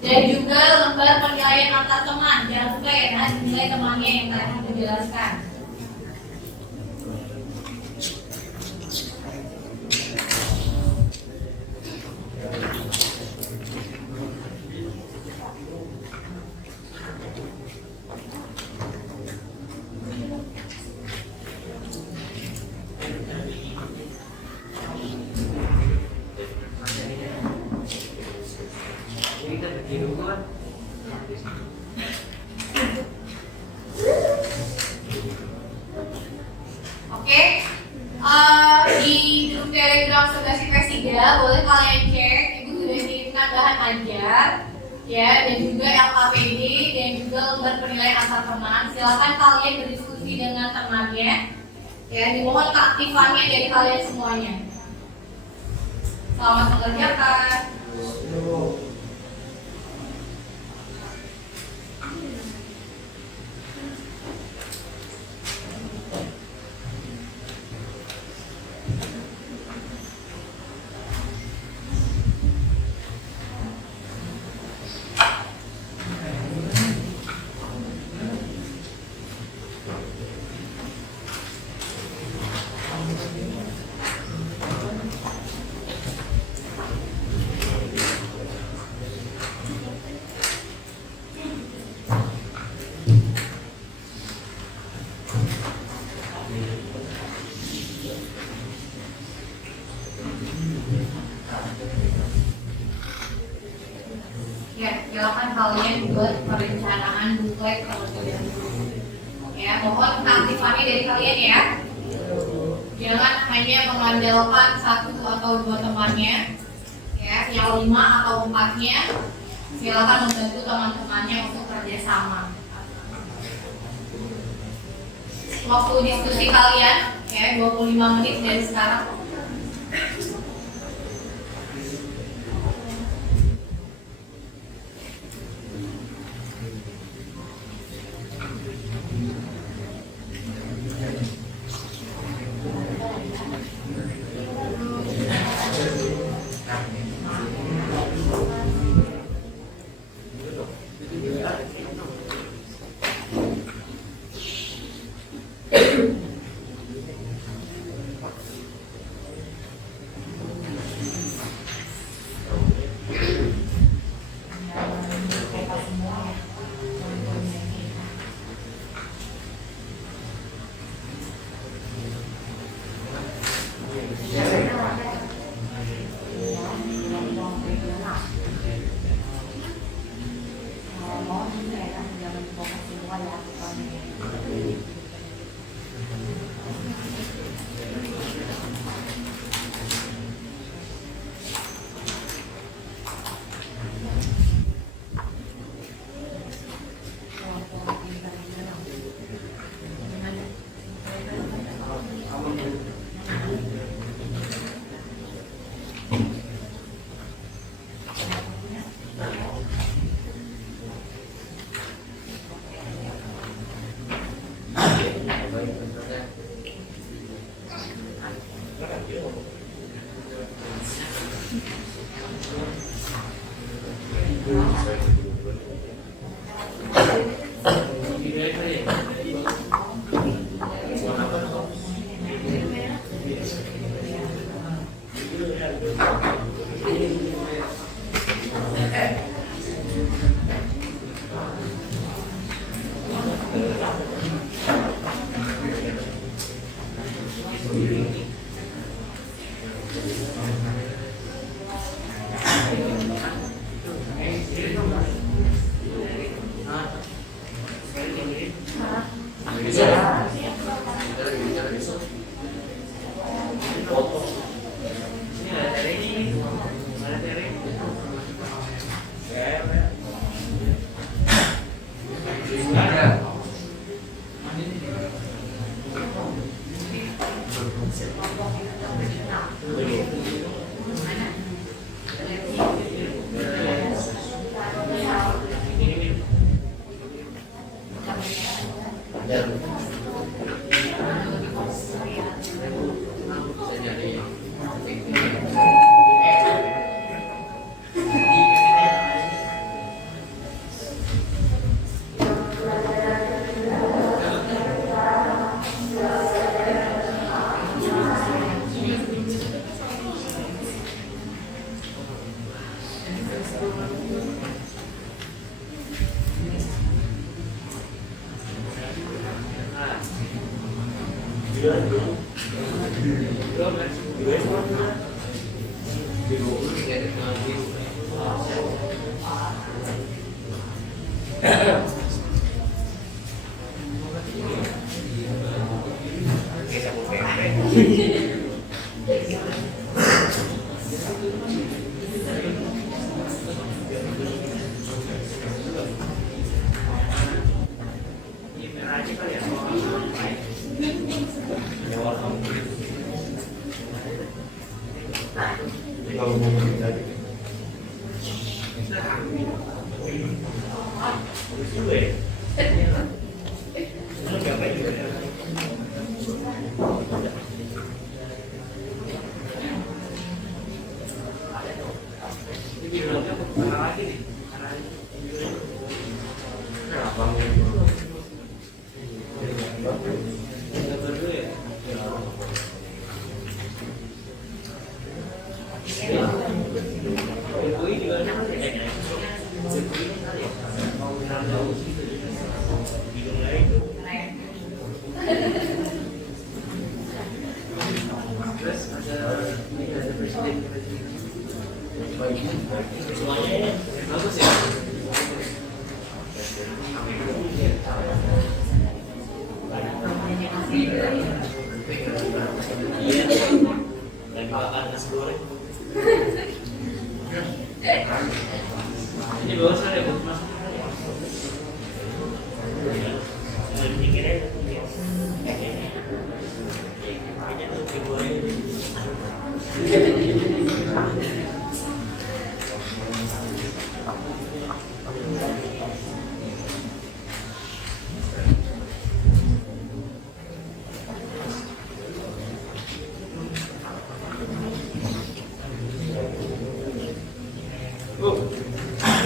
Dan juga lembar penilaian antar teman, jangan lupa ya dinilai temannya yang tadi dijelaskan. Oke, di grup Telegram 11 IPS 3 boleh kalian cek, Ibu sudah kirimkan bahan ajar ya, dan juga LKPD dan juga lembar penilaian antar teman. Silakan kalian berdiskusi dengan temannya ya, dimohon keaktifannya dari kalian semuanya. Selamat mengerjakan. Ya, silakan kalian buat perencanaan buklet terlebih dahulu. Ya, mohon keaktifannya dari kalian ya. Jangan hanya mengandalkan 1 atau 2 temannya, ya, yang 5 atau 4-nya. Silakan membantu teman-temannya untuk kerjasama. Waktu diskusi kalian, ya, 25 menit dari sekarang.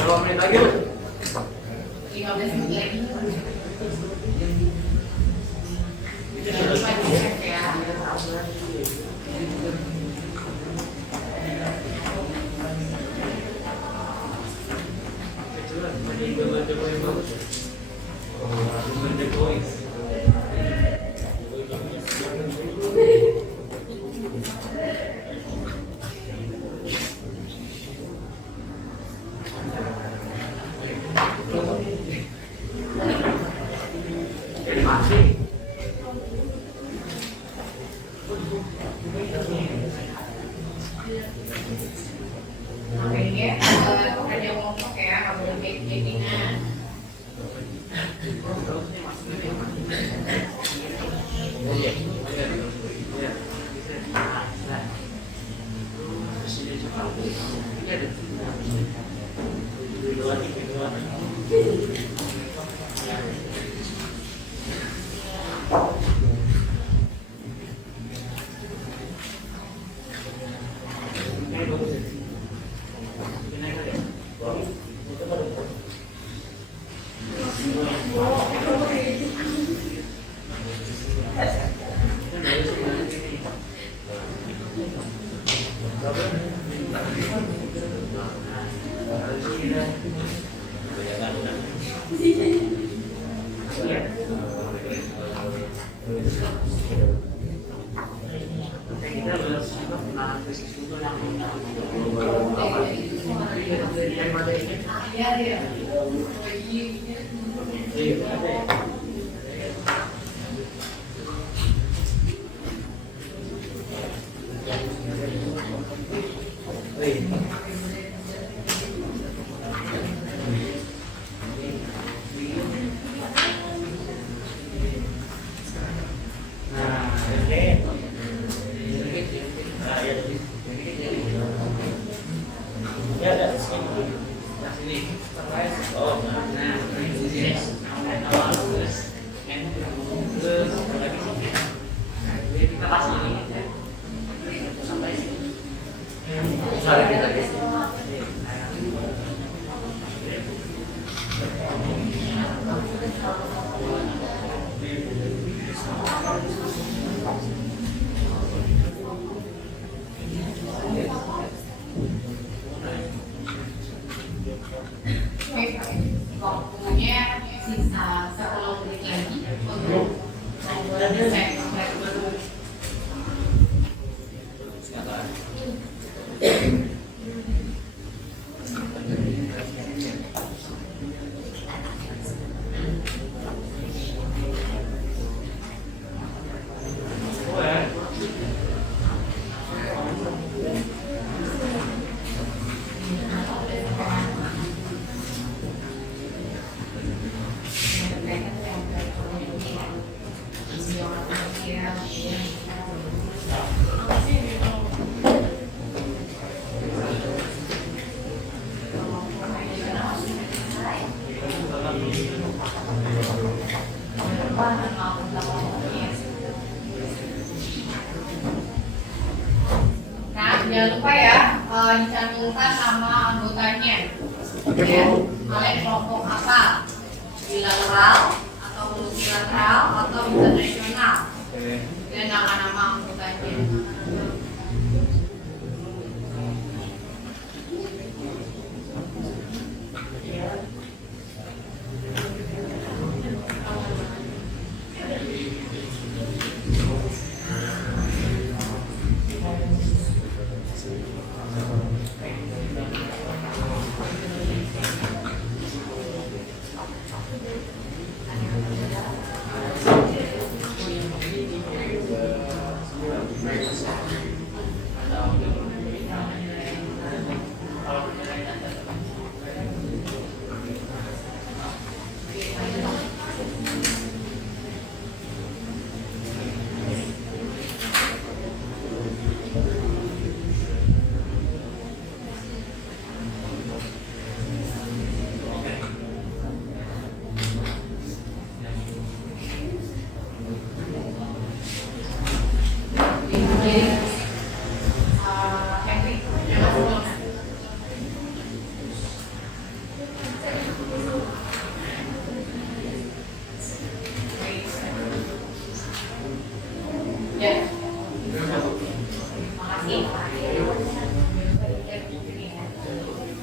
Berapa menit lagi, Bu? 15 menit lagi. Pekerja kelompok ya, nggak boleh baking-bakingan. Kita kasih ini ya. Sampai sini. Soalnya kita di sini. Waktunya sisa 10 menit lagi untuk segmen baru. Nah, jangan lupa ya, dicantumkan nama anggotanya. Ya, kalian kelompok apa? Bilateral atau multilateral atau internasional? Dan nama-nama anggotanya. Henry, yang masuk dong. Ya. Makasih.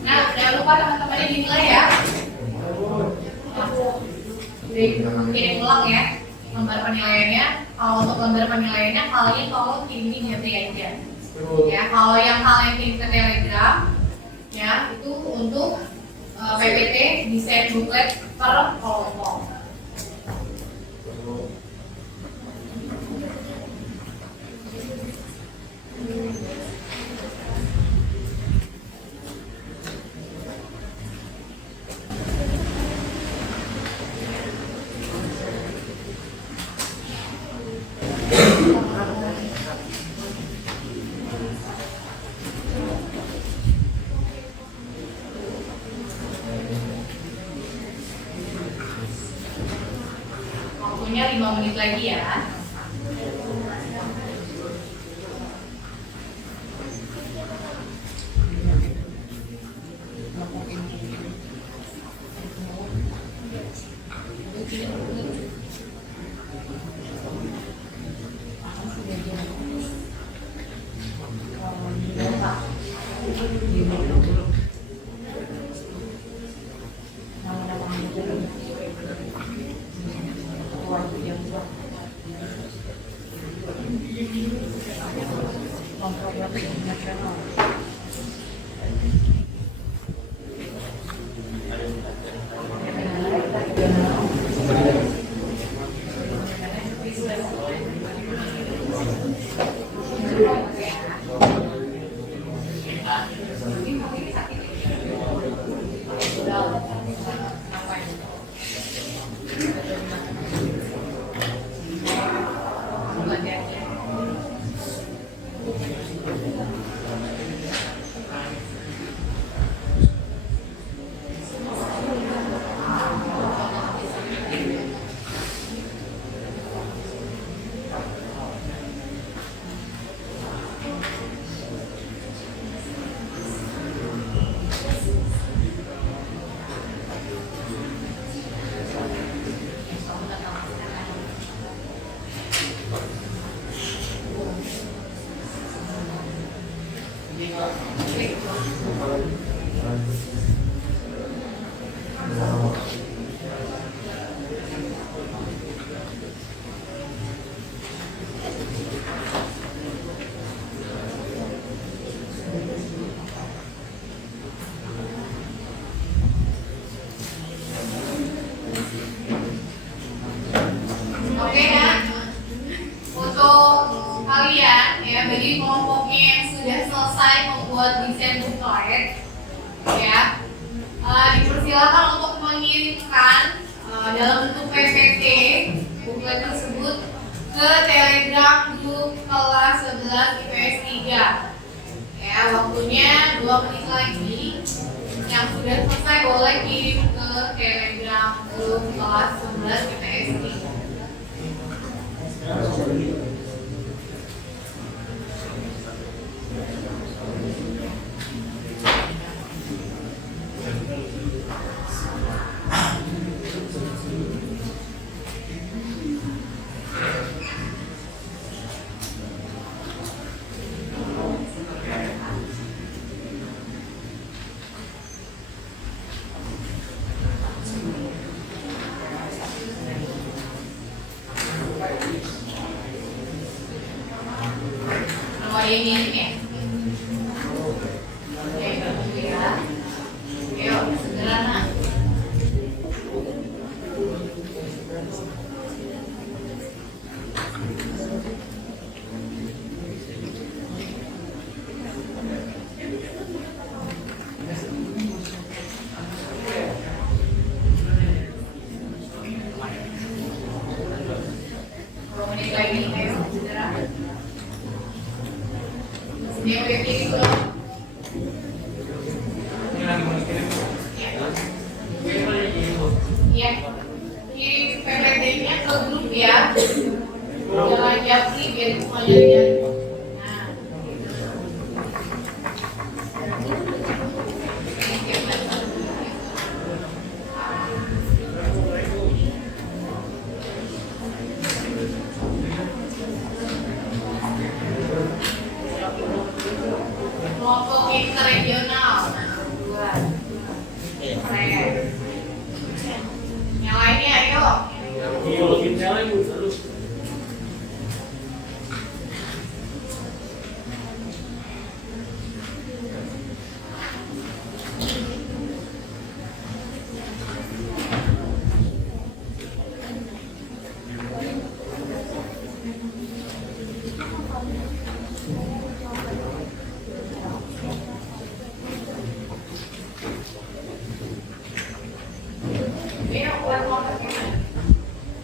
Nah, jangan lupa teman-temannya dinilai ya. Kirim ulang ya lembar penilaiannya. Kalau untuk lembar penilaiannya kalian tolong kirimin Henry aja. Ya, kalau yang kalian kirim ke Telegram, ya itu untuk PPT desain booklet per kelompok. Waktunya 5 menit lagi ya. bagi kelompoknya yang sudah selesai membuat desain buklet, ya, dipersilakan untuk mengirimkan dalam bentuk PPT buklet tersebut ke Telegram grup kelas 11 IPS 3. Ya, waktunya 2 menit lagi. Yang sudah selesai boleh kirim ke Telegram grup kelas 11 IPS 3. Ini ya. Oke, bagus ya. Ayo, segera nak. Menit lagi, ayo, segera. Ini udah kirim belum? Iya. Kirim PPT-nya ke grup ya. Jangan japri biar semuanya lihat. Nah. Kelompok interregional. Dua. Keren. Yang lainnya ayo.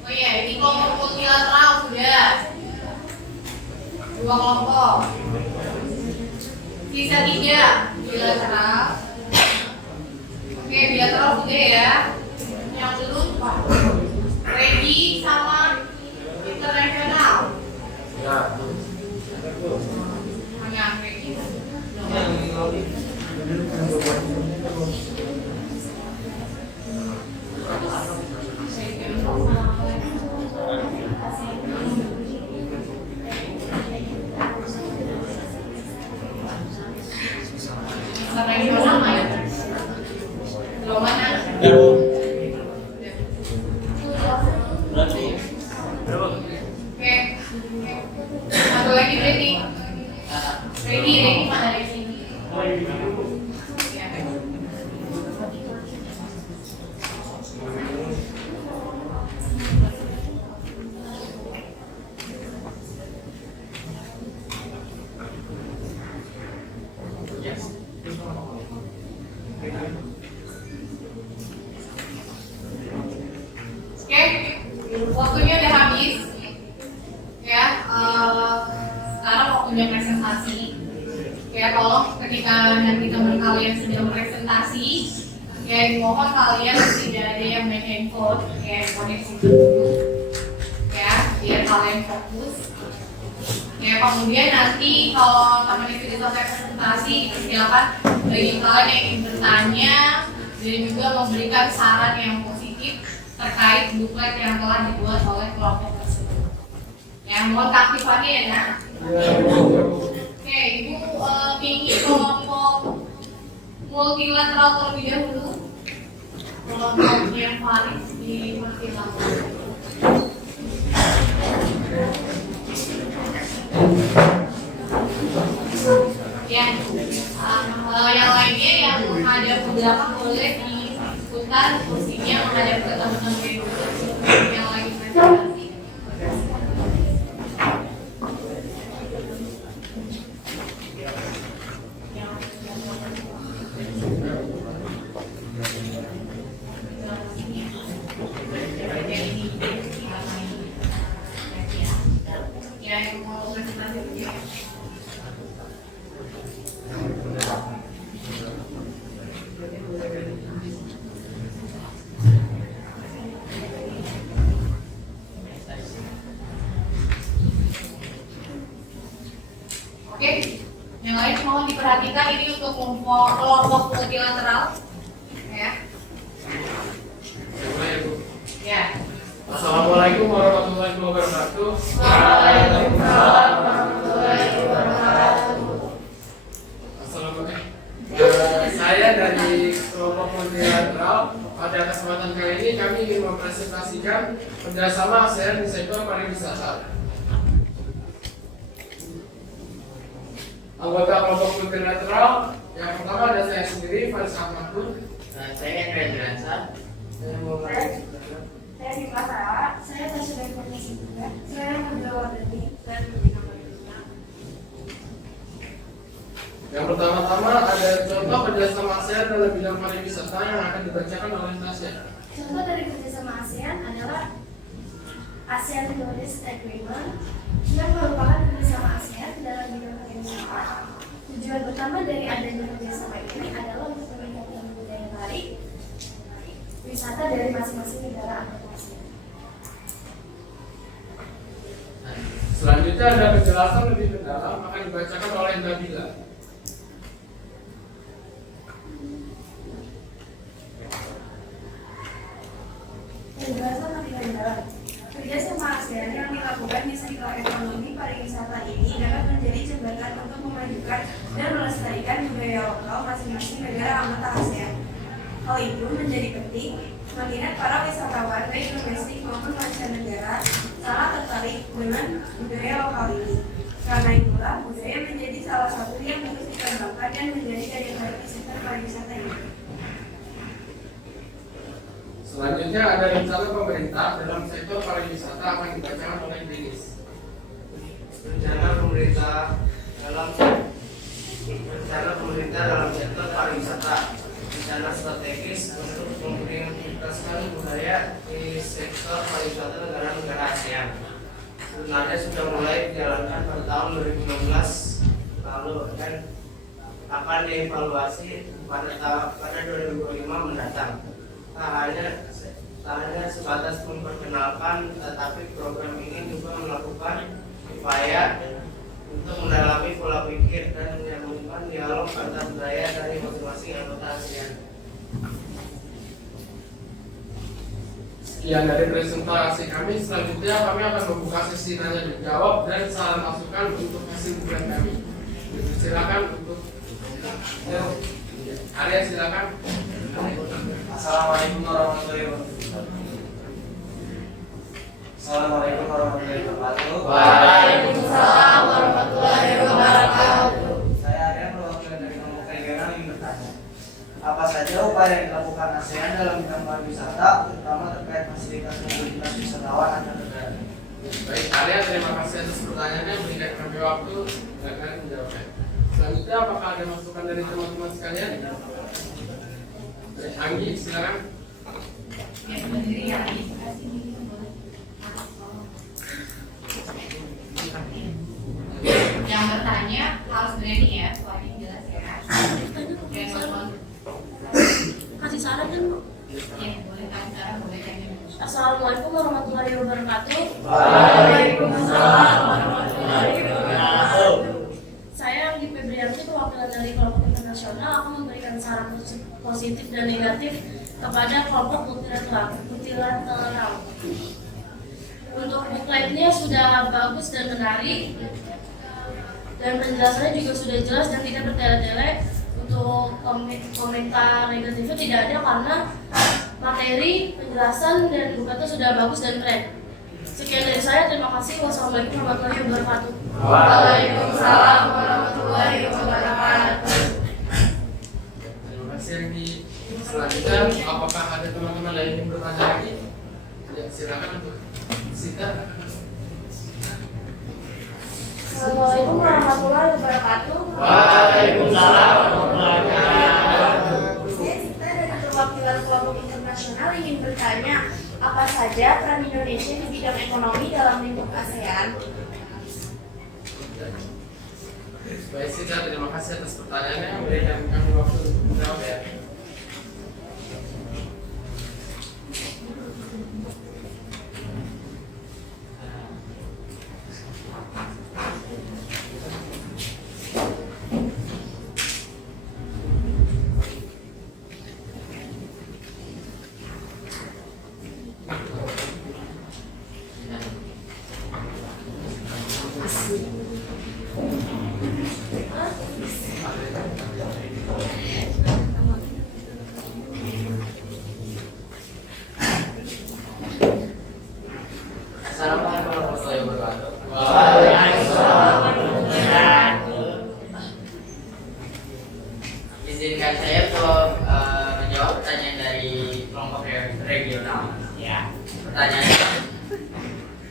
Oh iya, ini kelompok multilateral sudah 2 kelompok. Sisa 3 bilateral. Oke, bilateral sudah ya. Yang belum Regi sama internasional. Hanya Regi. Internasional mana? Belum mana? Oke. Satu lagi berarti. Ready mana dari sini? Oke, waktunya udah habis. Ya, sekarang waktunya presentasi. Ya, tolong ketika nanti teman kalian sudah presentasi, ya mohon kalian tidak ada yang main handphone, ya koneksi dulu. Ya, biar kalian fokus. Ya, kemudian nanti kalau teman sudah selesai presentasi, silakan bagi kalian yang ingin bertanya dan juga memberikan saran yang positif terkait buklet yang telah dibuat oleh kelompok tersebut. Ya, mohon keaktifannya ya, Nak. Oke, Ibu ingin kelompok multilateral terlebih dahulu. Kelompok yang Faris di multilateral. Ya, yang lainnya yang menghadap ke belakang boleh diputar kursinya menghadap ke teman-teman yang lagi presentasi. Oke, yang lain mohon diperhatikan ini untuk kelompok multilateral. Ya. Mulai ya, Bu. Ya. Assalamualaikum warahmatullahi wabarakatuh. Waalaikumsalam warahmatullahi wabarakatuh. Assalamualaikum. Saya dari kelompok multilateral. Pada kesempatan kali ini kami ingin mempresentasikan kerjasama ASEAN di sektor pariwisata. Anggota kelompok multilateral yang pertama ada saya sendiri, Faris Ahmadun. Saya Hendra Jelansa. Saya mau Saya di Pasara, saya Tasya Informasi juga. Saya Mendawar Dani dan yang pertama-tama ada contoh kerjasama ASEAN dalam bidang pariwisata yang akan dibacakan oleh Tasya. contoh dari kerjasama ASEAN adalah ASEAN Tourism Agreement yang merupakan kerjasama ASEAN dalam bidang pariwisata. Tujuan utama dari adanya kerjasama ini adalah untuk meningkatkan daya tarik wisata dari masing-masing negara anggota ASEAN. Selanjutnya ada penjelasan lebih mendalam akan dibacakan oleh Nabila. Penjelasan lebih mendalam. Kerjasama ASEAN yang dilakukan di sektor ekonomi pariwisata ini dapat menjadi jembatan untuk memajukan dan melestarikan budaya lokal masing-masing negara anggota ASEAN. Hal itu menjadi penting mengingat para wisatawan baik domestik maupun mancanegara sangat tertarik dengan budaya lokal ini. Karena itulah budaya menjadi salah satu yang harus dikembangkan dan menjadi daya tarik di sektor pariwisata ini. Selanjutnya ada rencana pemerintah dalam sektor pariwisata akan dibacakan oleh Denis. Rencana pemerintah dalam sektor pariwisata. Rencana strategis untuk memprioritaskan budaya di sektor pariwisata negara-negara ASEAN. Sebenarnya sudah mulai dijalankan pada tahun 2016 lalu dan akan dievaluasi pada 2025 mendatang. Tak hanya sebatas memperkenalkan, tetapi program ini juga melakukan upaya untuk mendalami pola pikir dan menyambungkan dialog antar budaya dari masing-masing anggota ASEAN. Sekian dari presentasi kami. Selanjutnya kami akan membuka sesi tanya dan jawab dan saran masukan untuk kesimpulan kami. Silakan untuk Arya, silakan. Assalamualaikum warahmatullahi wabarakatuh. Assalamualaikum warahmatullahi wabarakatuh. Waalaikumsalam warahmatullahi wabarakatuh. Saya Arya, perwakilan dari kelompok regional ingin bertanya. Apa saja upaya yang dilakukan ASEAN dalam bidang pariwisata, terutama terkait fasilitas mobilitas wisatawan antar negara? Baik, Arya, terima kasih atas pertanyaannya. Berikan kami waktu akan menjawabnya. Selanjutnya, apakah ada masukan dari teman-teman sekalian? Baik, Anggi, silakan. Ya, berdiri ya. Yang bertanya harus berani ya, soalnya jelas ya. Kasih saran kan, Bu? Ya, boleh kasih saran, boleh tanya. Assalamualaikum warahmatullahi wabarakatuh. Waalaikumsalam warahmatullahi wabarakatuh. Saya Anggi Febrianti, perwakilan dari kelompok internasional, akan memberikan saran positif dan negatif kepada kelompok multilateral. Untuk bukletnya sudah bagus dan menarik, dan penjelasannya juga sudah jelas dan tidak bertele-tele. Untuk komentar negatifnya tidak ada karena materi, penjelasan, dan bukletnya sudah bagus dan keren. Sekian dari saya, terima kasih. Wassalamualaikum warahmatullahi wabarakatuh. Waalaikumsalam warahmatullahi wabarakatuh. Terima kasih, Anggi. Selanjutnya, apakah ada teman-teman lain yang bertanya lagi? Ya, silakan untuk Sita. Assalamualaikum warahmatullahi wabarakatuh. Waalaikumsalam warahmatullahi wabarakatuh. Saya Sita dari perwakilan kelompok internasional ingin bertanya, apa saja peran Indonesia di bidang ekonomi dalam lingkup ASEAN? Baik, Sita, terima kasih atas pertanyaannya. Berikan kami waktu untuk menjawab ya. Assalamualaikum warahmatullahi wabarakatuh. Izinkan saya untuk menjawab pertanyaan dari kelompok regional. Ya. Pertanyaannya,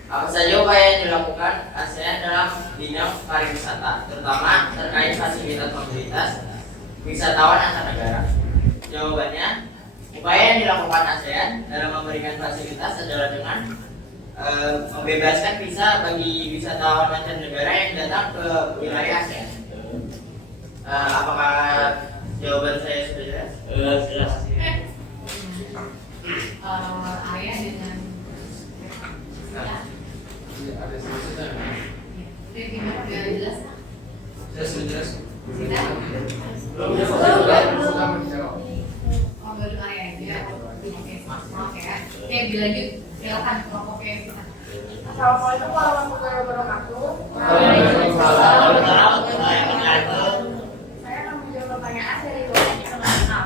apa saja upaya yang dilakukan ASEAN dalam bidang pariwisata, terutama terkait fasilitas mobilitas wisatawan antar negara? Jawabannya, upaya yang dilakukan ASEAN dalam memberikan fasilitas adalah dengan membebaskan visa bagi wisatawan mancanegara yang datang ke wilayah ASEAN. Apakah jawaban saya sudah jelas? Jelas. Area dengan Ada selanjutnya. gimana biar jelas? Jelas. Kita Sudah menjawab. baru area aja. Oke, maaf ya. Oke, dilanjut. Silakan kelompoknya. Assalamualaikum warahmatullahi wabarakatuh. Saya akan menjawab pertanyaan dari Bapak Internasional.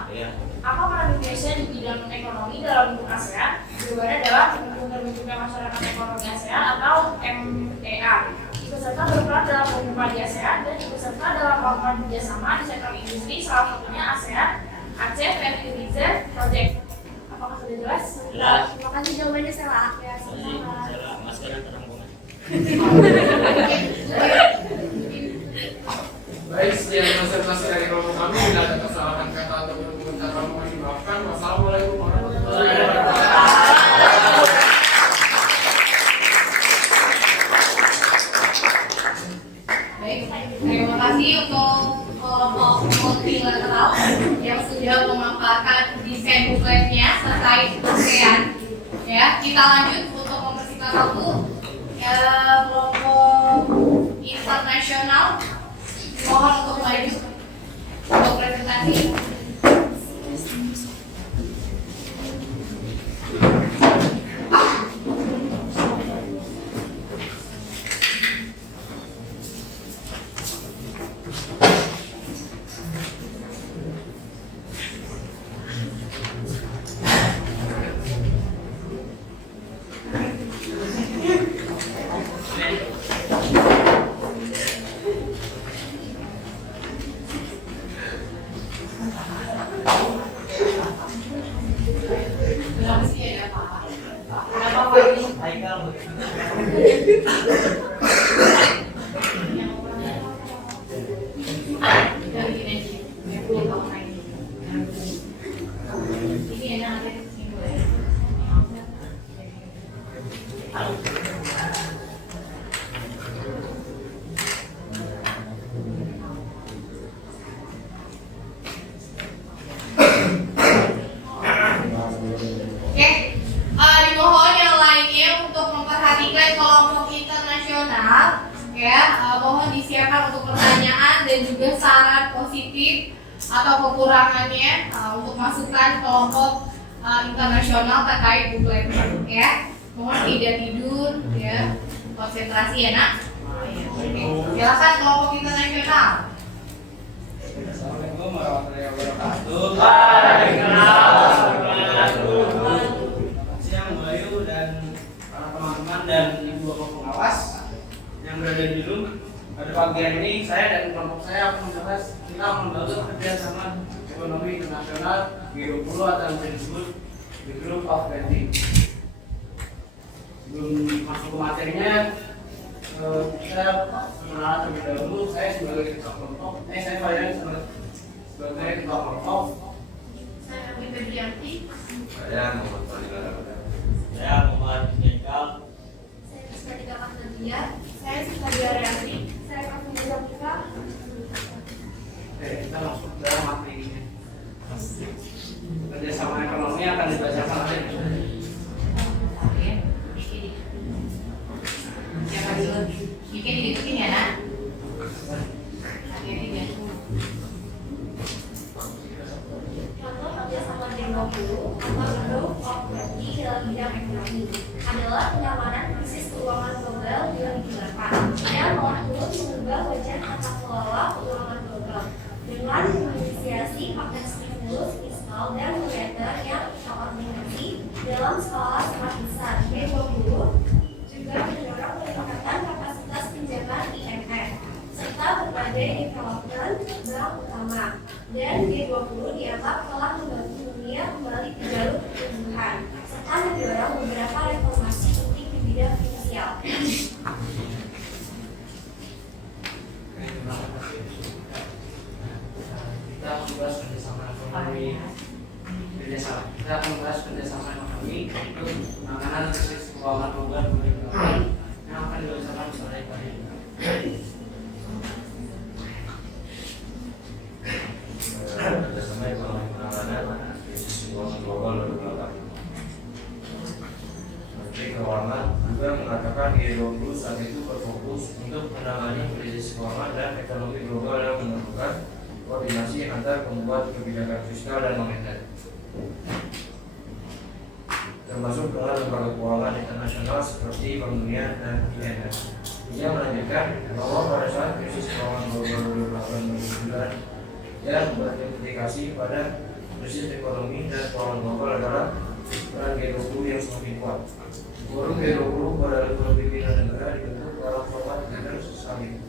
Apa peran Indonesia di bidang ekonomi dalam lingkup ASEAN? Jawabannya adalah mendukung terbentuknya masyarakat ekonomi ASEAN atau MEA. Ikut serta berperan dalam pembangunan di ASEAN dan ikut serta dalam melakukan kerjasama di sektor industri, salah satunya ASEAN Aceh Trade Tourism Project. Apakah sudah jelas? Jelas. Terima kasih jawabannya Sela. Ya, sama-sama. Baik, sekian presentasi dari kelompok kami. Bila ada kesalahan kata atau komentar kami mohon dimaafkan. Wassalamualaikum warahmatullahi wabarakatuh. Baik, terima kasih untuk kelompok multilateral yang sudah memanfaatkan desain bukletnya terkait ASEAN. Ya, kita lanjut untuk mempersingkat waktu. Kelompok internasional mohon untuk maju untuk presentasi. Dimohon yang lainnya untuk memperhatikan kelompok internasional, mohon disiapkan untuk pertanyaan dan juga saran positif atau kekurangannya untuk masukan kelompok internasional terkait buklet, mohon tidak tidur, konsentrasi ya nak. Silakan kelompok internasional. Assalamualaikum warahmatullahi wabarakatuh. Siang Bayu dan para teman-teman dan ibu bapak pengawas yang berada di room. Pada pagi hari ini saya dan kelompok saya akan membahas tentang membangun kerjasama ekonomi internasional G20 atau yang disebut The Group of 20. Sebelum masuk ke materinya, saya mengenal terlebih dahulu. Saya sebagai ketua kelompok, saya sebagai ketua kelompok. Saya Nabi Febrianti. Saya Muhammad Fadil. Saya Muhammad Mekal. Saya Rizka Kasnadia. Saya Sita Diaryanti. Saya Kasnadia Zamika. Kita masuk dalam materinya. Kerjasama ekonomi akan dibacakan oleh Siapa dulu? Bikin dihitungin ya nak. Hati-hati ya. Contoh kerjasama G20 atau Group of 20 dalam bidang ekonomi adalah penyamanan krisis keuangan global 2008 dan telah turut mengubah wajah tata kelola keuangan global dengan menginisiasi paket stimulus fiskal dan moneter yang terkoordinasi dalam skala sangat besar G20, juga mendorong peningkatan kapasitas pinjaman IMF serta berbagai development bank utama, dan G20 dianggap telah membantu dunia kembali ke jalur pertumbuhan serta mendorong beberapa reformasi penting di bidang finansial. Kita membahas kerjasama ekonomi kita akan membahas kerjasama ekonomi untuk penanganan krisis keuangan global 2008 yang akan dilaksanakan oleh pemerintah. Kerjasama ekonomi penanganan krisis keuangan global 2008. Menteri Keuangan juga mengatakan G20 saat itu berfokus untuk menangani krisis keuangan dan ekonomi global yang memerlukan koordinasi antar pembuat kebijakan fiskal dan moneter, termasuk dengan lembaga keuangan internasional seperti Bank Dunia dan IMF. Ia melanjutkan bahwa pada saat krisis keuangan global 2008-2009 yang berimplikasi pada krisis ekonomi dan keuangan global adalah peran G20 yang semakin kuat. Forum G20 pada level pimpinan negara dibentuk dalam format leaders summit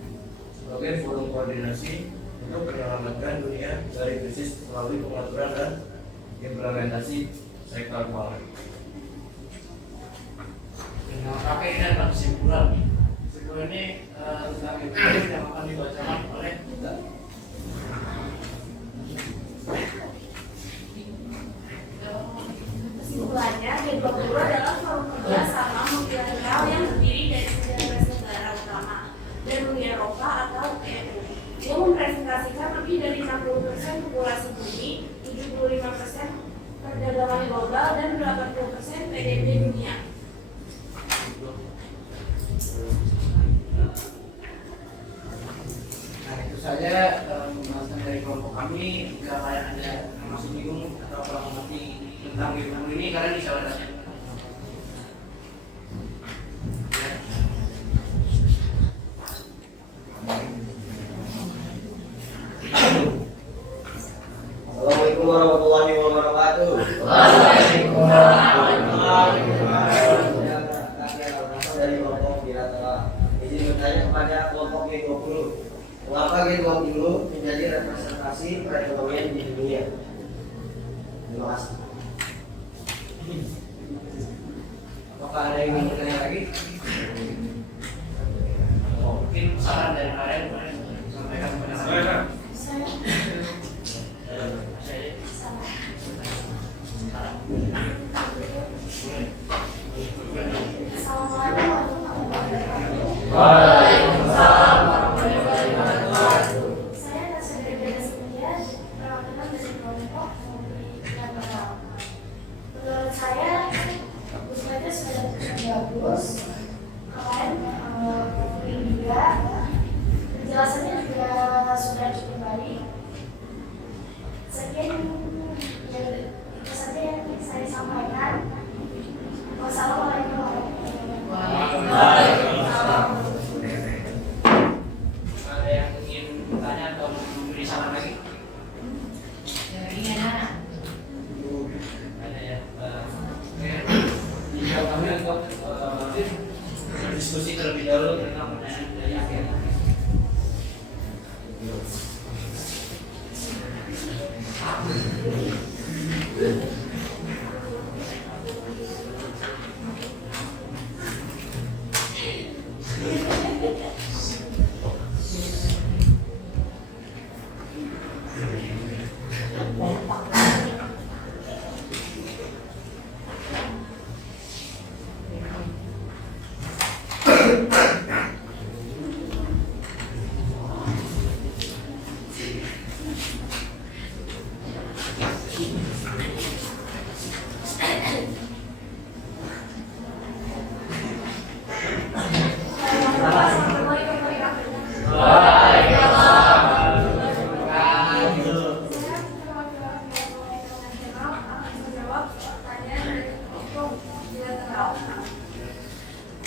sebagai forum koordinasi untuk menyelamatkan dunia dari krisis melalui pengaturan dan implementasi sektor keuangan. Dengan pakai ini adalah kesimpulan. Kesimpulan ini tentang G20 yang akan dibacakan oleh kita. Kesimpulannya, G20 adalah forum kerja sama multilateral yang terdiri dari 19 negara utama dan Uni Eropa atau EU. Dia mempresentasikan lebih dari 60% populasi bumi, 75% perdagangan global, dan 80% PDB dunia. Nah, itu saja pembahasan dari kelompok kami. Jika kalian ada yang masih bingung atau kurang mengerti tentang G20 ini, kalian bisa bertanya. Assalamualaikum warahmatullahi wabarakatuh. Dari kelompok bilateral, izin bertanya kepada kelompok G20, mengapa G20 menjadi representasi perekonomian di dunia? Terima kasih. Apakah ada yang ingin bertanya lagi? Mungkin saran dari kalian boleh sampaikan kepada saya. Waalaikumsalam warahmatullahi wabarakatuh. Saya Tasya dari Setia, perwakilan dari kelompok multilateral. Menurut saya, Wismanya sudah bagus. Kemarin juga penjelasannya juga sudah cukup baik. Sekian itu saja yang saya sampaikan. Wassalamualaikum warahmatullahi wabarakatuh. Ada yang ingin bertanya atau memberi saran lagi? Ini anak. Ada ya. Jika kami untuk berdiskusi terlebih dahulu tentang pertanyaan dari akhir.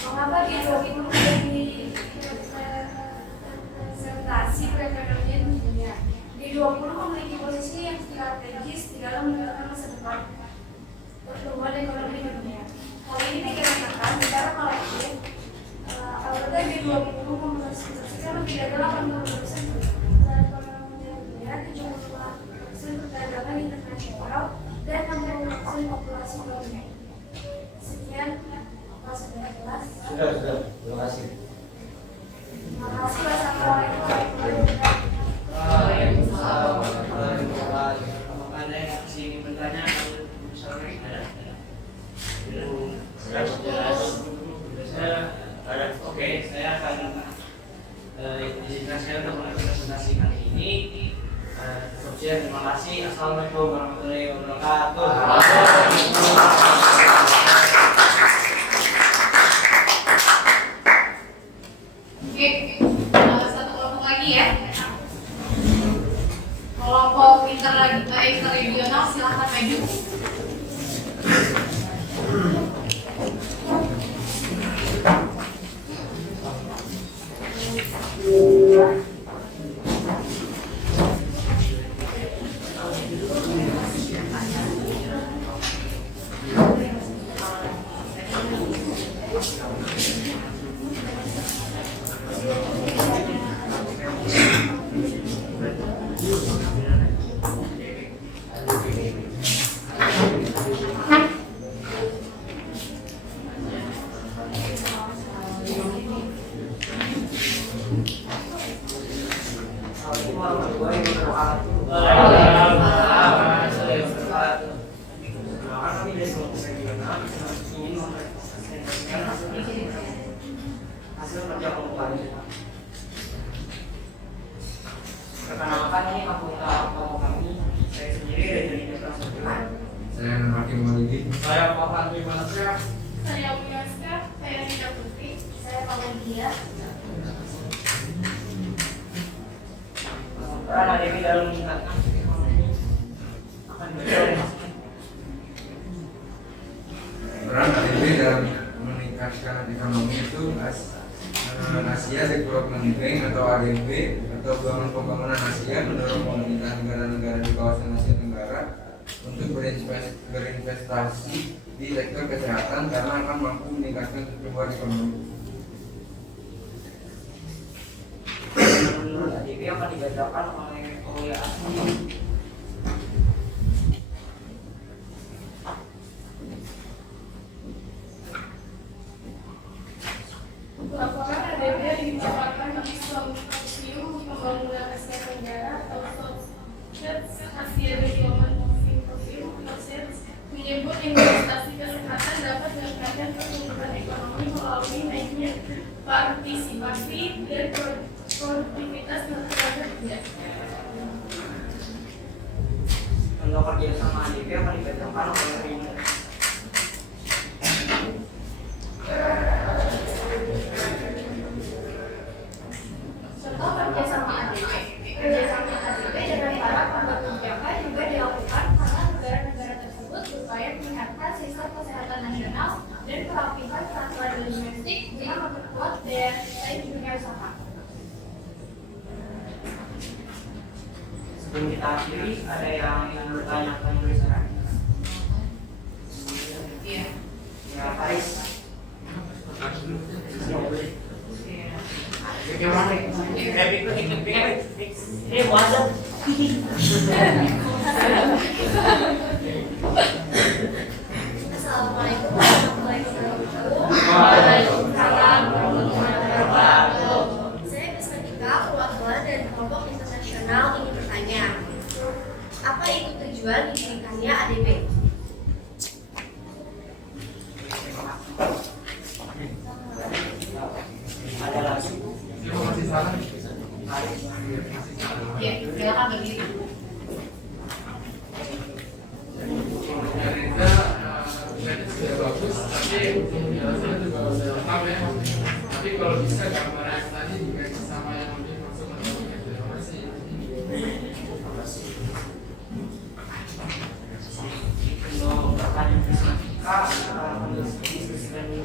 Mengapa G20 menjadi strategis di dalam menentukan masa depan pertumbuhan ekonomi dunia. Hal ini dikarenakan secara kolektif anggota G20 merepresentasikan lebih dari 80% terhadap perekonomian dunia, 75% perdagangan internasional, dan 60% populasi dunia. Sekian, Mas sudah jelas. Sudah, terima kasih. Terima kasih. Wassalamualaikum warahmatullahi wabarakatuh. Apakah ada yang ingin bertanya? Oke, saya akan izinkan saya untuk melakukan presentasi kali ini. Terima kasih. Assalamualaikum warahmatullahi wabarakatuh. Oke, satu kelompok lagi ya. Kelompok interregional silahkan maju. Perkenalkan, ini anggota kelompok kami. Saya sendiri dari Universitas Sekolah. Saya Hakim Walidi. Saya Pak Andri Manasya. Saya Wiyaska, saya Rita Putri, saya Paulia. Peran ADB dalam meningkatkan ekonomi akan berjalan. Peran ADB dalam meningkatkan ekonomi itu Asia Development Bank atau ADB atau Bank Pembangunan Asia mendorong pemerintah negara-negara di kawasan Asia Tenggara untuk berinvestasi di sektor kesehatan karena akan mampu meningkatkan pertumbuhan ekonomi. Menurut ADB akan dibedakan oleh oleh asli. Laporan ADB dikeluarkan di Simposium Pembangunan Asia Tenggara atau Asia Development Symposium menyebut investasi kesehatan dapat meningkatkan pertumbuhan ekonomi melalui naiknya partisipasi dan produktivitas masyarakat kerja. Contoh kerjasama ADB akan dibedakan oleh Contoh kerjasama ADB. Kerjasama ADB dengan para pembuat kebijakan juga dilakukan karena negara-negara tersebut berupaya meningkatkan sistem kesehatan nasional dan melakukan peraturan domestik guna memperkuat daya saing dunia usaha. sebelum kita akhiri, ada yang ingin bertanya atau berbicara? Iya. Ya, Faris. Assalamualaikum warahmatullahi wabarakatuh. Waalaikumsalam warahmatullahi wabarakatuh. Saya Bismika, perwakilan dari kelompok internasional ingin bertanya, apa itu tujuan didirikannya ADB? Ada lagi? Ya, silakan berdiri. Sudah bagus, tapi untuk penjelasannya juga udah lengkap ya. Tapi kalau bisa gambar yang tadi juga sama yang lebih masuk ke dalam terima kasih. Untuk pertanyaan fisika, diskusikan dulu.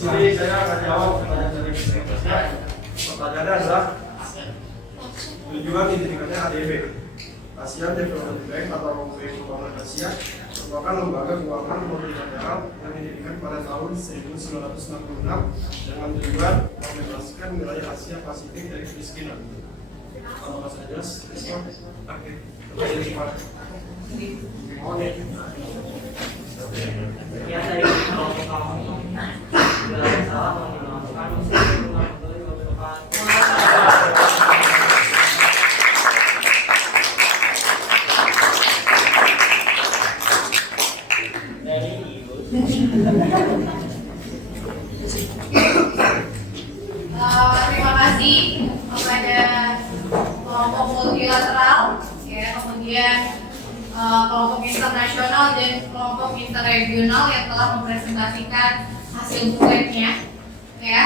sini saya akan jawab pertanyaan dari peserta. Pertanyaannya adalah tujuan didirikannya ADB, Asian Development Bank atau Bank Pembangunan Asia, merupakan lembaga keuangan multilateral yang didirikan pada tahun 1966 dengan tujuan membebaskan wilayah Asia Pasifik dari kemiskinan. Kalau Mas Anjas, oke. Ya dari kelompok kamu tidak salah melakukan Terima kasih kepada kelompok multilateral, ya, kemudian kelompok internasional dan kelompok interregional yang telah mempresentasikan hasil bukunya, ya.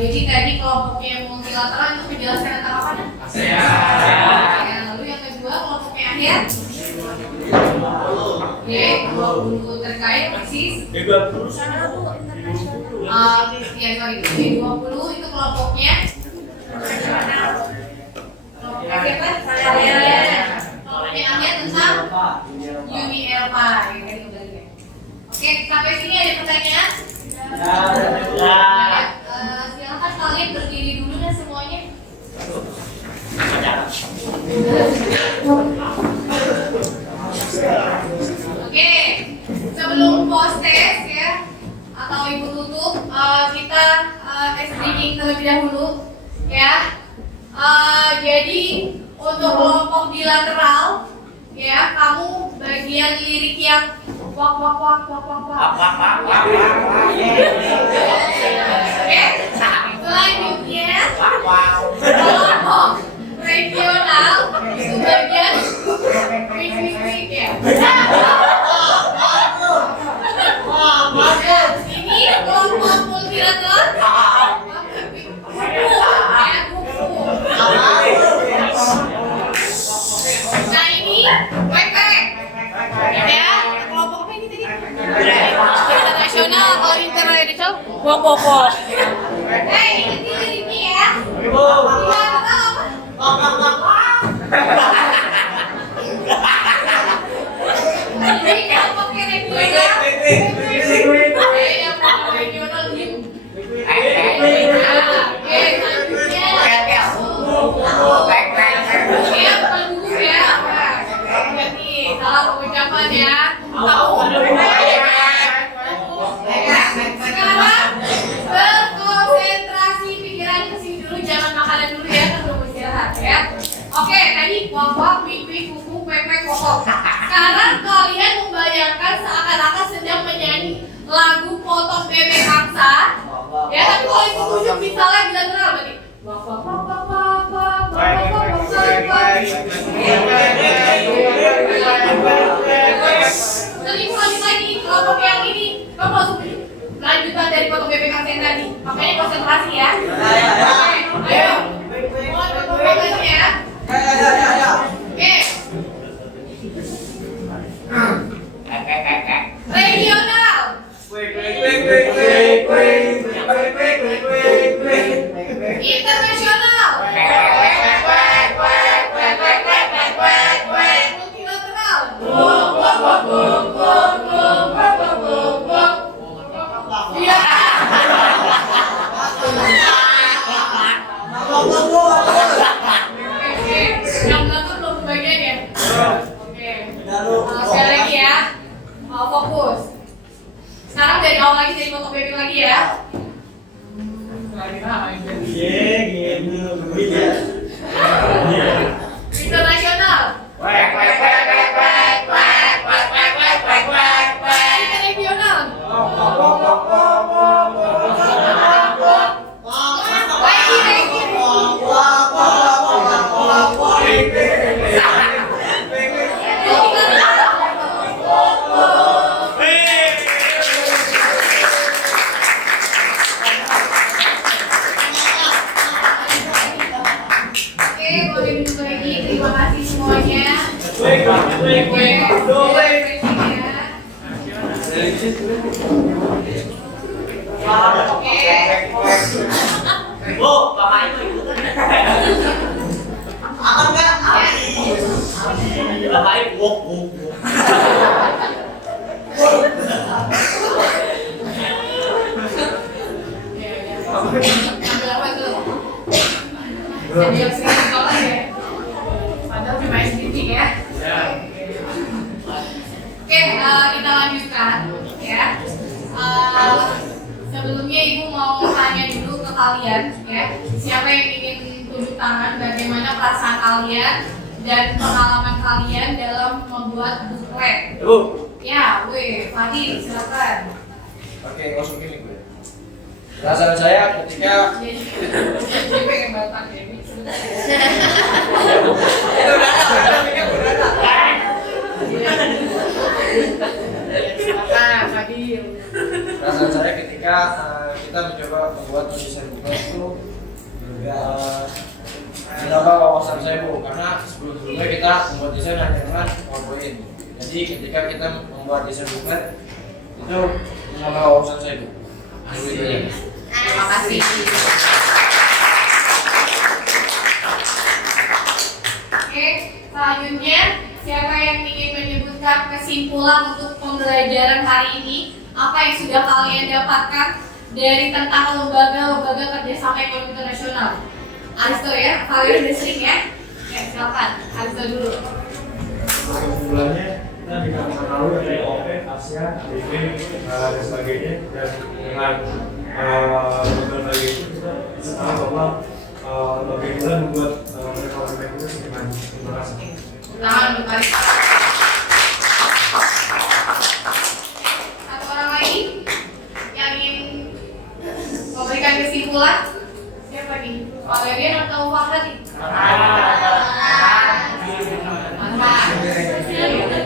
Jadi tadi kelompoknya multilateral itu menjelaskan tentang apa? Ya, lalu yang kedua kelompoknya akhir. G20 terkait persis. G20 Ya sorry, G20 itu kelompoknya. Kelompoknya siapa? Kelompoknya akhir tentang Uni Eropa. Oke, sampai sini ada pertanyaan? Silakan kalian berdiri dulu dan semuanya. Oke, sebelum post test ya atau ibu tutup, kita breaking terlebih dahulu ya. Jadi untuk kelompok bilateral ya, kamu bagian lirik yang wak. Oke, selanjutnya kelompok regional itu bagian wik ya. Ini kelompok multilateral buku. Nah ini wek ya, kelompok apa ini tadi? Internasional atau internasional? Wok. Ini liriknya ya. Bilateral apa? Ini kelompoknya regional. Regional gitu. Oke, selanjutnya. Ya, bukan buku ya. Berarti salah pengucapan ya. Tahu. Sekarang berkonsentrasi pikiran ke sini dulu, jangan makanan dulu ya, sebelum istirahat ya. Oke, tadi wak, wik, kuku, kwek, kokok. Sekarang kalian membayangkan seakan-akan sedang menyanyi lagu potong bebek angsa. Ya, tapi kalau itu tujuh misalnya bilateral berarti jadi lanjut lagi kelompok yang ini, kamu langsung lanjutan dari potong bebek angsa yang tadi. Makanya konsentrasi ya. Ayo, mulai berkomunikasi ya. Oke. Regional. Internasional. Multilateral. Iya. Yang belakang belum kebagian ya? Oke. Sekali lagi ya. Fokus. Sekarang dari awal lagi, dari potong bebek lagi ya. Internasional. Internasional. Terima kasih semuanya. Bu, Pak itu ikutan. Akan nggak? Pak Ibu. Ambil apa tuh? Jadi yang sering sekolah ya. Padahal cuma SDT ya. Oke, kita lanjutkan ya. Sebelumnya Ibu mau tanya dulu ke kalian ya. Siapa yang ingin tunjuk tangan bagaimana perasaan kalian dan pengalaman kalian dalam membuat buklet? Ibu. Ya, Fadil, silakan. Oke, langsung gini gue. Perasaan saya ketika Jadi pengen banget Pak Dewi. Silakan, Fadil. perasaan saya ketika kita mencoba membuat desain buklet itu menambah wawasan saya Bu, karena sebelumnya kita membuat desain hanya dengan PowerPoint. Jadi ketika kita membuat desain buklet itu menambah wawasan saya Bu. Terima kasih. Oke, selanjutnya siapa yang ingin menyebutkan kesimpulan untuk pembelajaran hari ini? Apa yang sudah kalian dapatkan dari tentang lembaga-lembaga kerjasama ekonomi internasional? Aristo ya, kalian udah sering ya? Ya, silakan. Aristo dulu. Kesimpulannya kita bisa mengetahui dari OPEC, ASEAN, ADB, dan sebagainya, dan dengan lembaga itu kita bisa tahu bahwa lembaga itu membuat perekonomian itu semakin berhasil. Tangan untuk Aristo. Satu orang lagi yang ingin memberikan kesimpulan? Siapa nih? Pak Lerian atau Pak Hadi?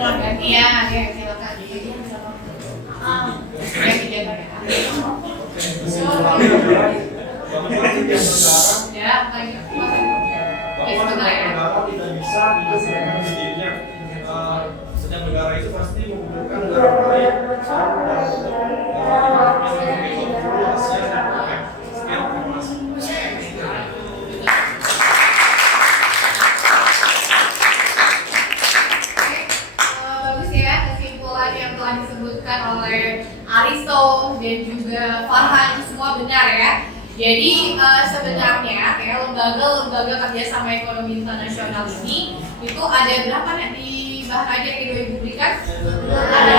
Gantian, ya silakan. Ya, tanya. Sebentar ya. Tidak bisa dijelaskan sendirinya. Setiap negara itu pasti membutuhkan negara lain. Bagus ya kesimpulan yang telah disebutkan oleh Aristo dan juga Farhan, semua benar ya. Jadi sebenarnya ya lembaga-lembaga kerjasama ekonomi internasional ini itu ada berapa nih di bahan ajar yang Ibu berikan? Ada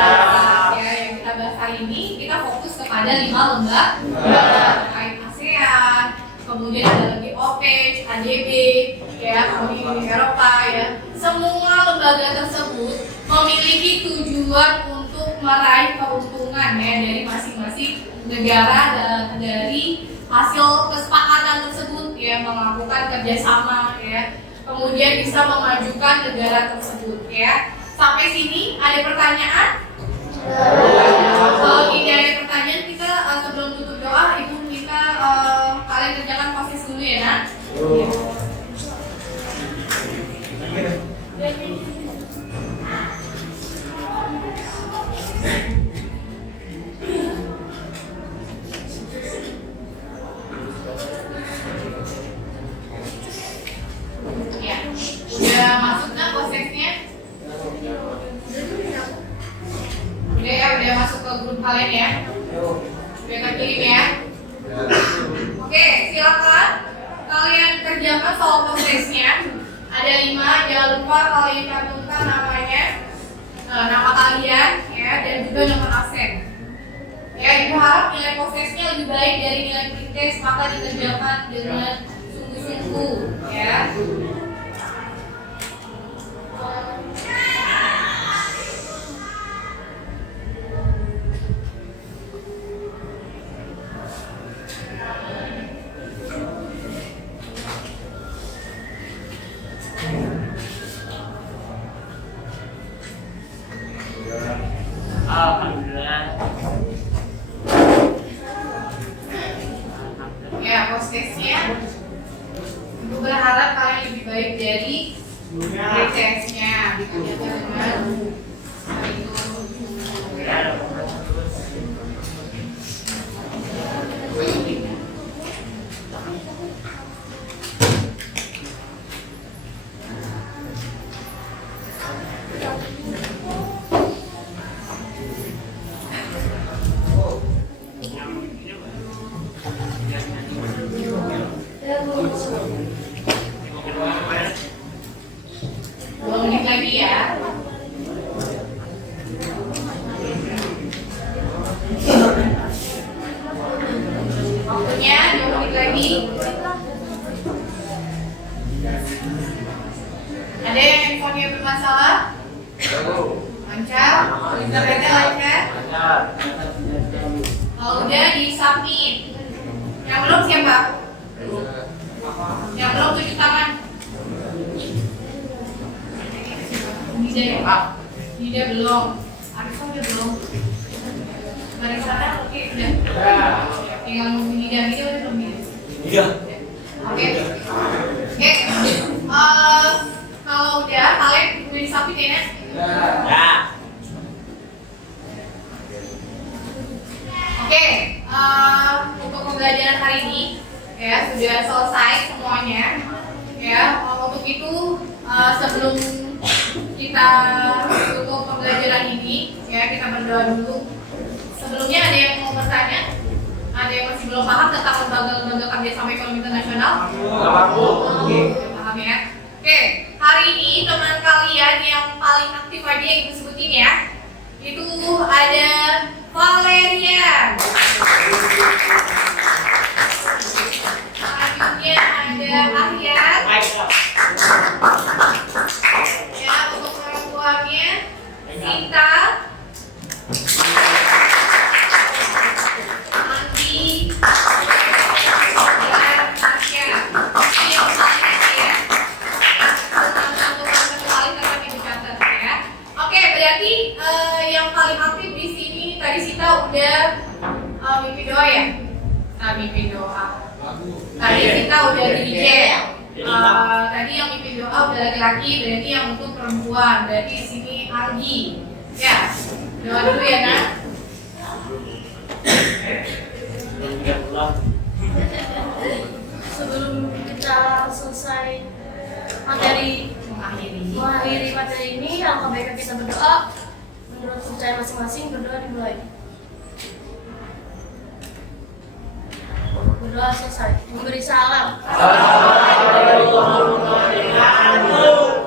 ya yang kita bahas hari ini kita fokus kepada 5 lembaga terkait ASEAN, kemudian ada lagi OPEC, ADB, ya Uni Eropa ya. Semua lembaga tersebut memiliki tujuan untuk meraih keuntungan ya dari masing-masing negara dan dari hasil kesepakatan tersebut ya melakukan kerjasama ya kemudian bisa memajukan negara tersebut ya. Sampai sini ada pertanyaan? Kalau tidak ada pertanyaan kita sebelum tutup doa Ibu minta kalian kerjakan proses dulu ya nak. Ya, udah masuk nggak prosesnya? Udah masuk ke grup kalian ya? Udah terkirim ya? Oke, silakan kalian kerjakan soal prosesnya. Ada 5, jangan lupa kalian cantumkan namanya, nama kalian ya, dan juga nomor absen. Ya, Ibu harap nilai prosesnya lebih baik dari nilai pretest, maka dikerjakan dengan sungguh-sungguh ya. Alhamdulillah. Ya, prosesnya Ibu berharap kalian lebih baik menit lagi ya. Waktunya 2 menit lagi. Ada yang handphonenya bermasalah? Lancar? Internetnya lancar? Kalau udah di submit. Yang belum siapa? Yang belum tunjuk tangan. Nida ya Pak? Nida belum. Arifah udah belum. Barisa oke udah. Tinggal nunggu Nida udah belum ya? Iya. Oke. Oke. Kalau udah kalian udah di submit ya? Ya. Oke, untuk pembelajaran hari ini ya sudah selesai semuanya. Ya, untuk itu sebelum kita tutup pembelajaran ini, ya kita berdoa dulu. Sebelumnya ada yang mau bertanya? Ada yang masih belum paham tentang lembaga-lembaga kerjasama ekonomi internasional? Oke, paham ya. Oke, hari ini teman kalian yang paling aktif aja yang ibu sebutin ya. Itu ada Valeria. Selanjutnya ada Ahyan. Ya, untuk perempuannya Sinta, Andi, dan Tasya. Ini yang paling kecil ya. Untuk kali tetap ibu catat ya. Oke, berarti yang paling aktif di sini tadi Sita udah mimpi doa ya? Nah, mimpi doa. Tadi Sita udah DJ ya? Tadi yang mimpi doa udah laki-laki, berarti yang untuk perempuan. Berarti di sini Anggi. Ya, doa dulu ya nak. Sebelum kita selesai mengakhiri materi ini, alangkah baiknya kita berdoa. Menurut percaya masing-masing, berdoa dimulai. Berdoa selesai. Memberi salam. Waalaikumsalam warahmatullahi wabarakatuh.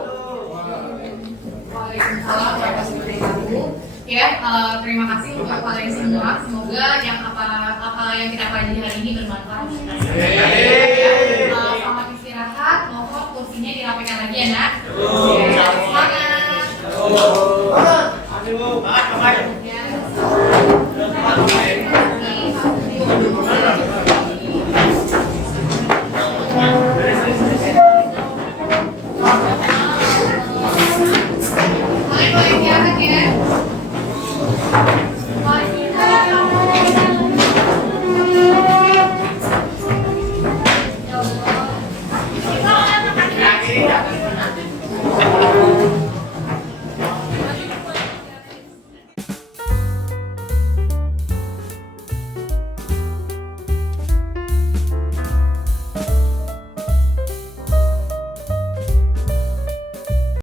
Ya, terima kasih untuk kalian semua. Semoga yang apa yang kita pelajari hari ini bermanfaat. Selamat istirahat. Mohon kursinya dirapikan lagi ya nak. Semangat. Aduh.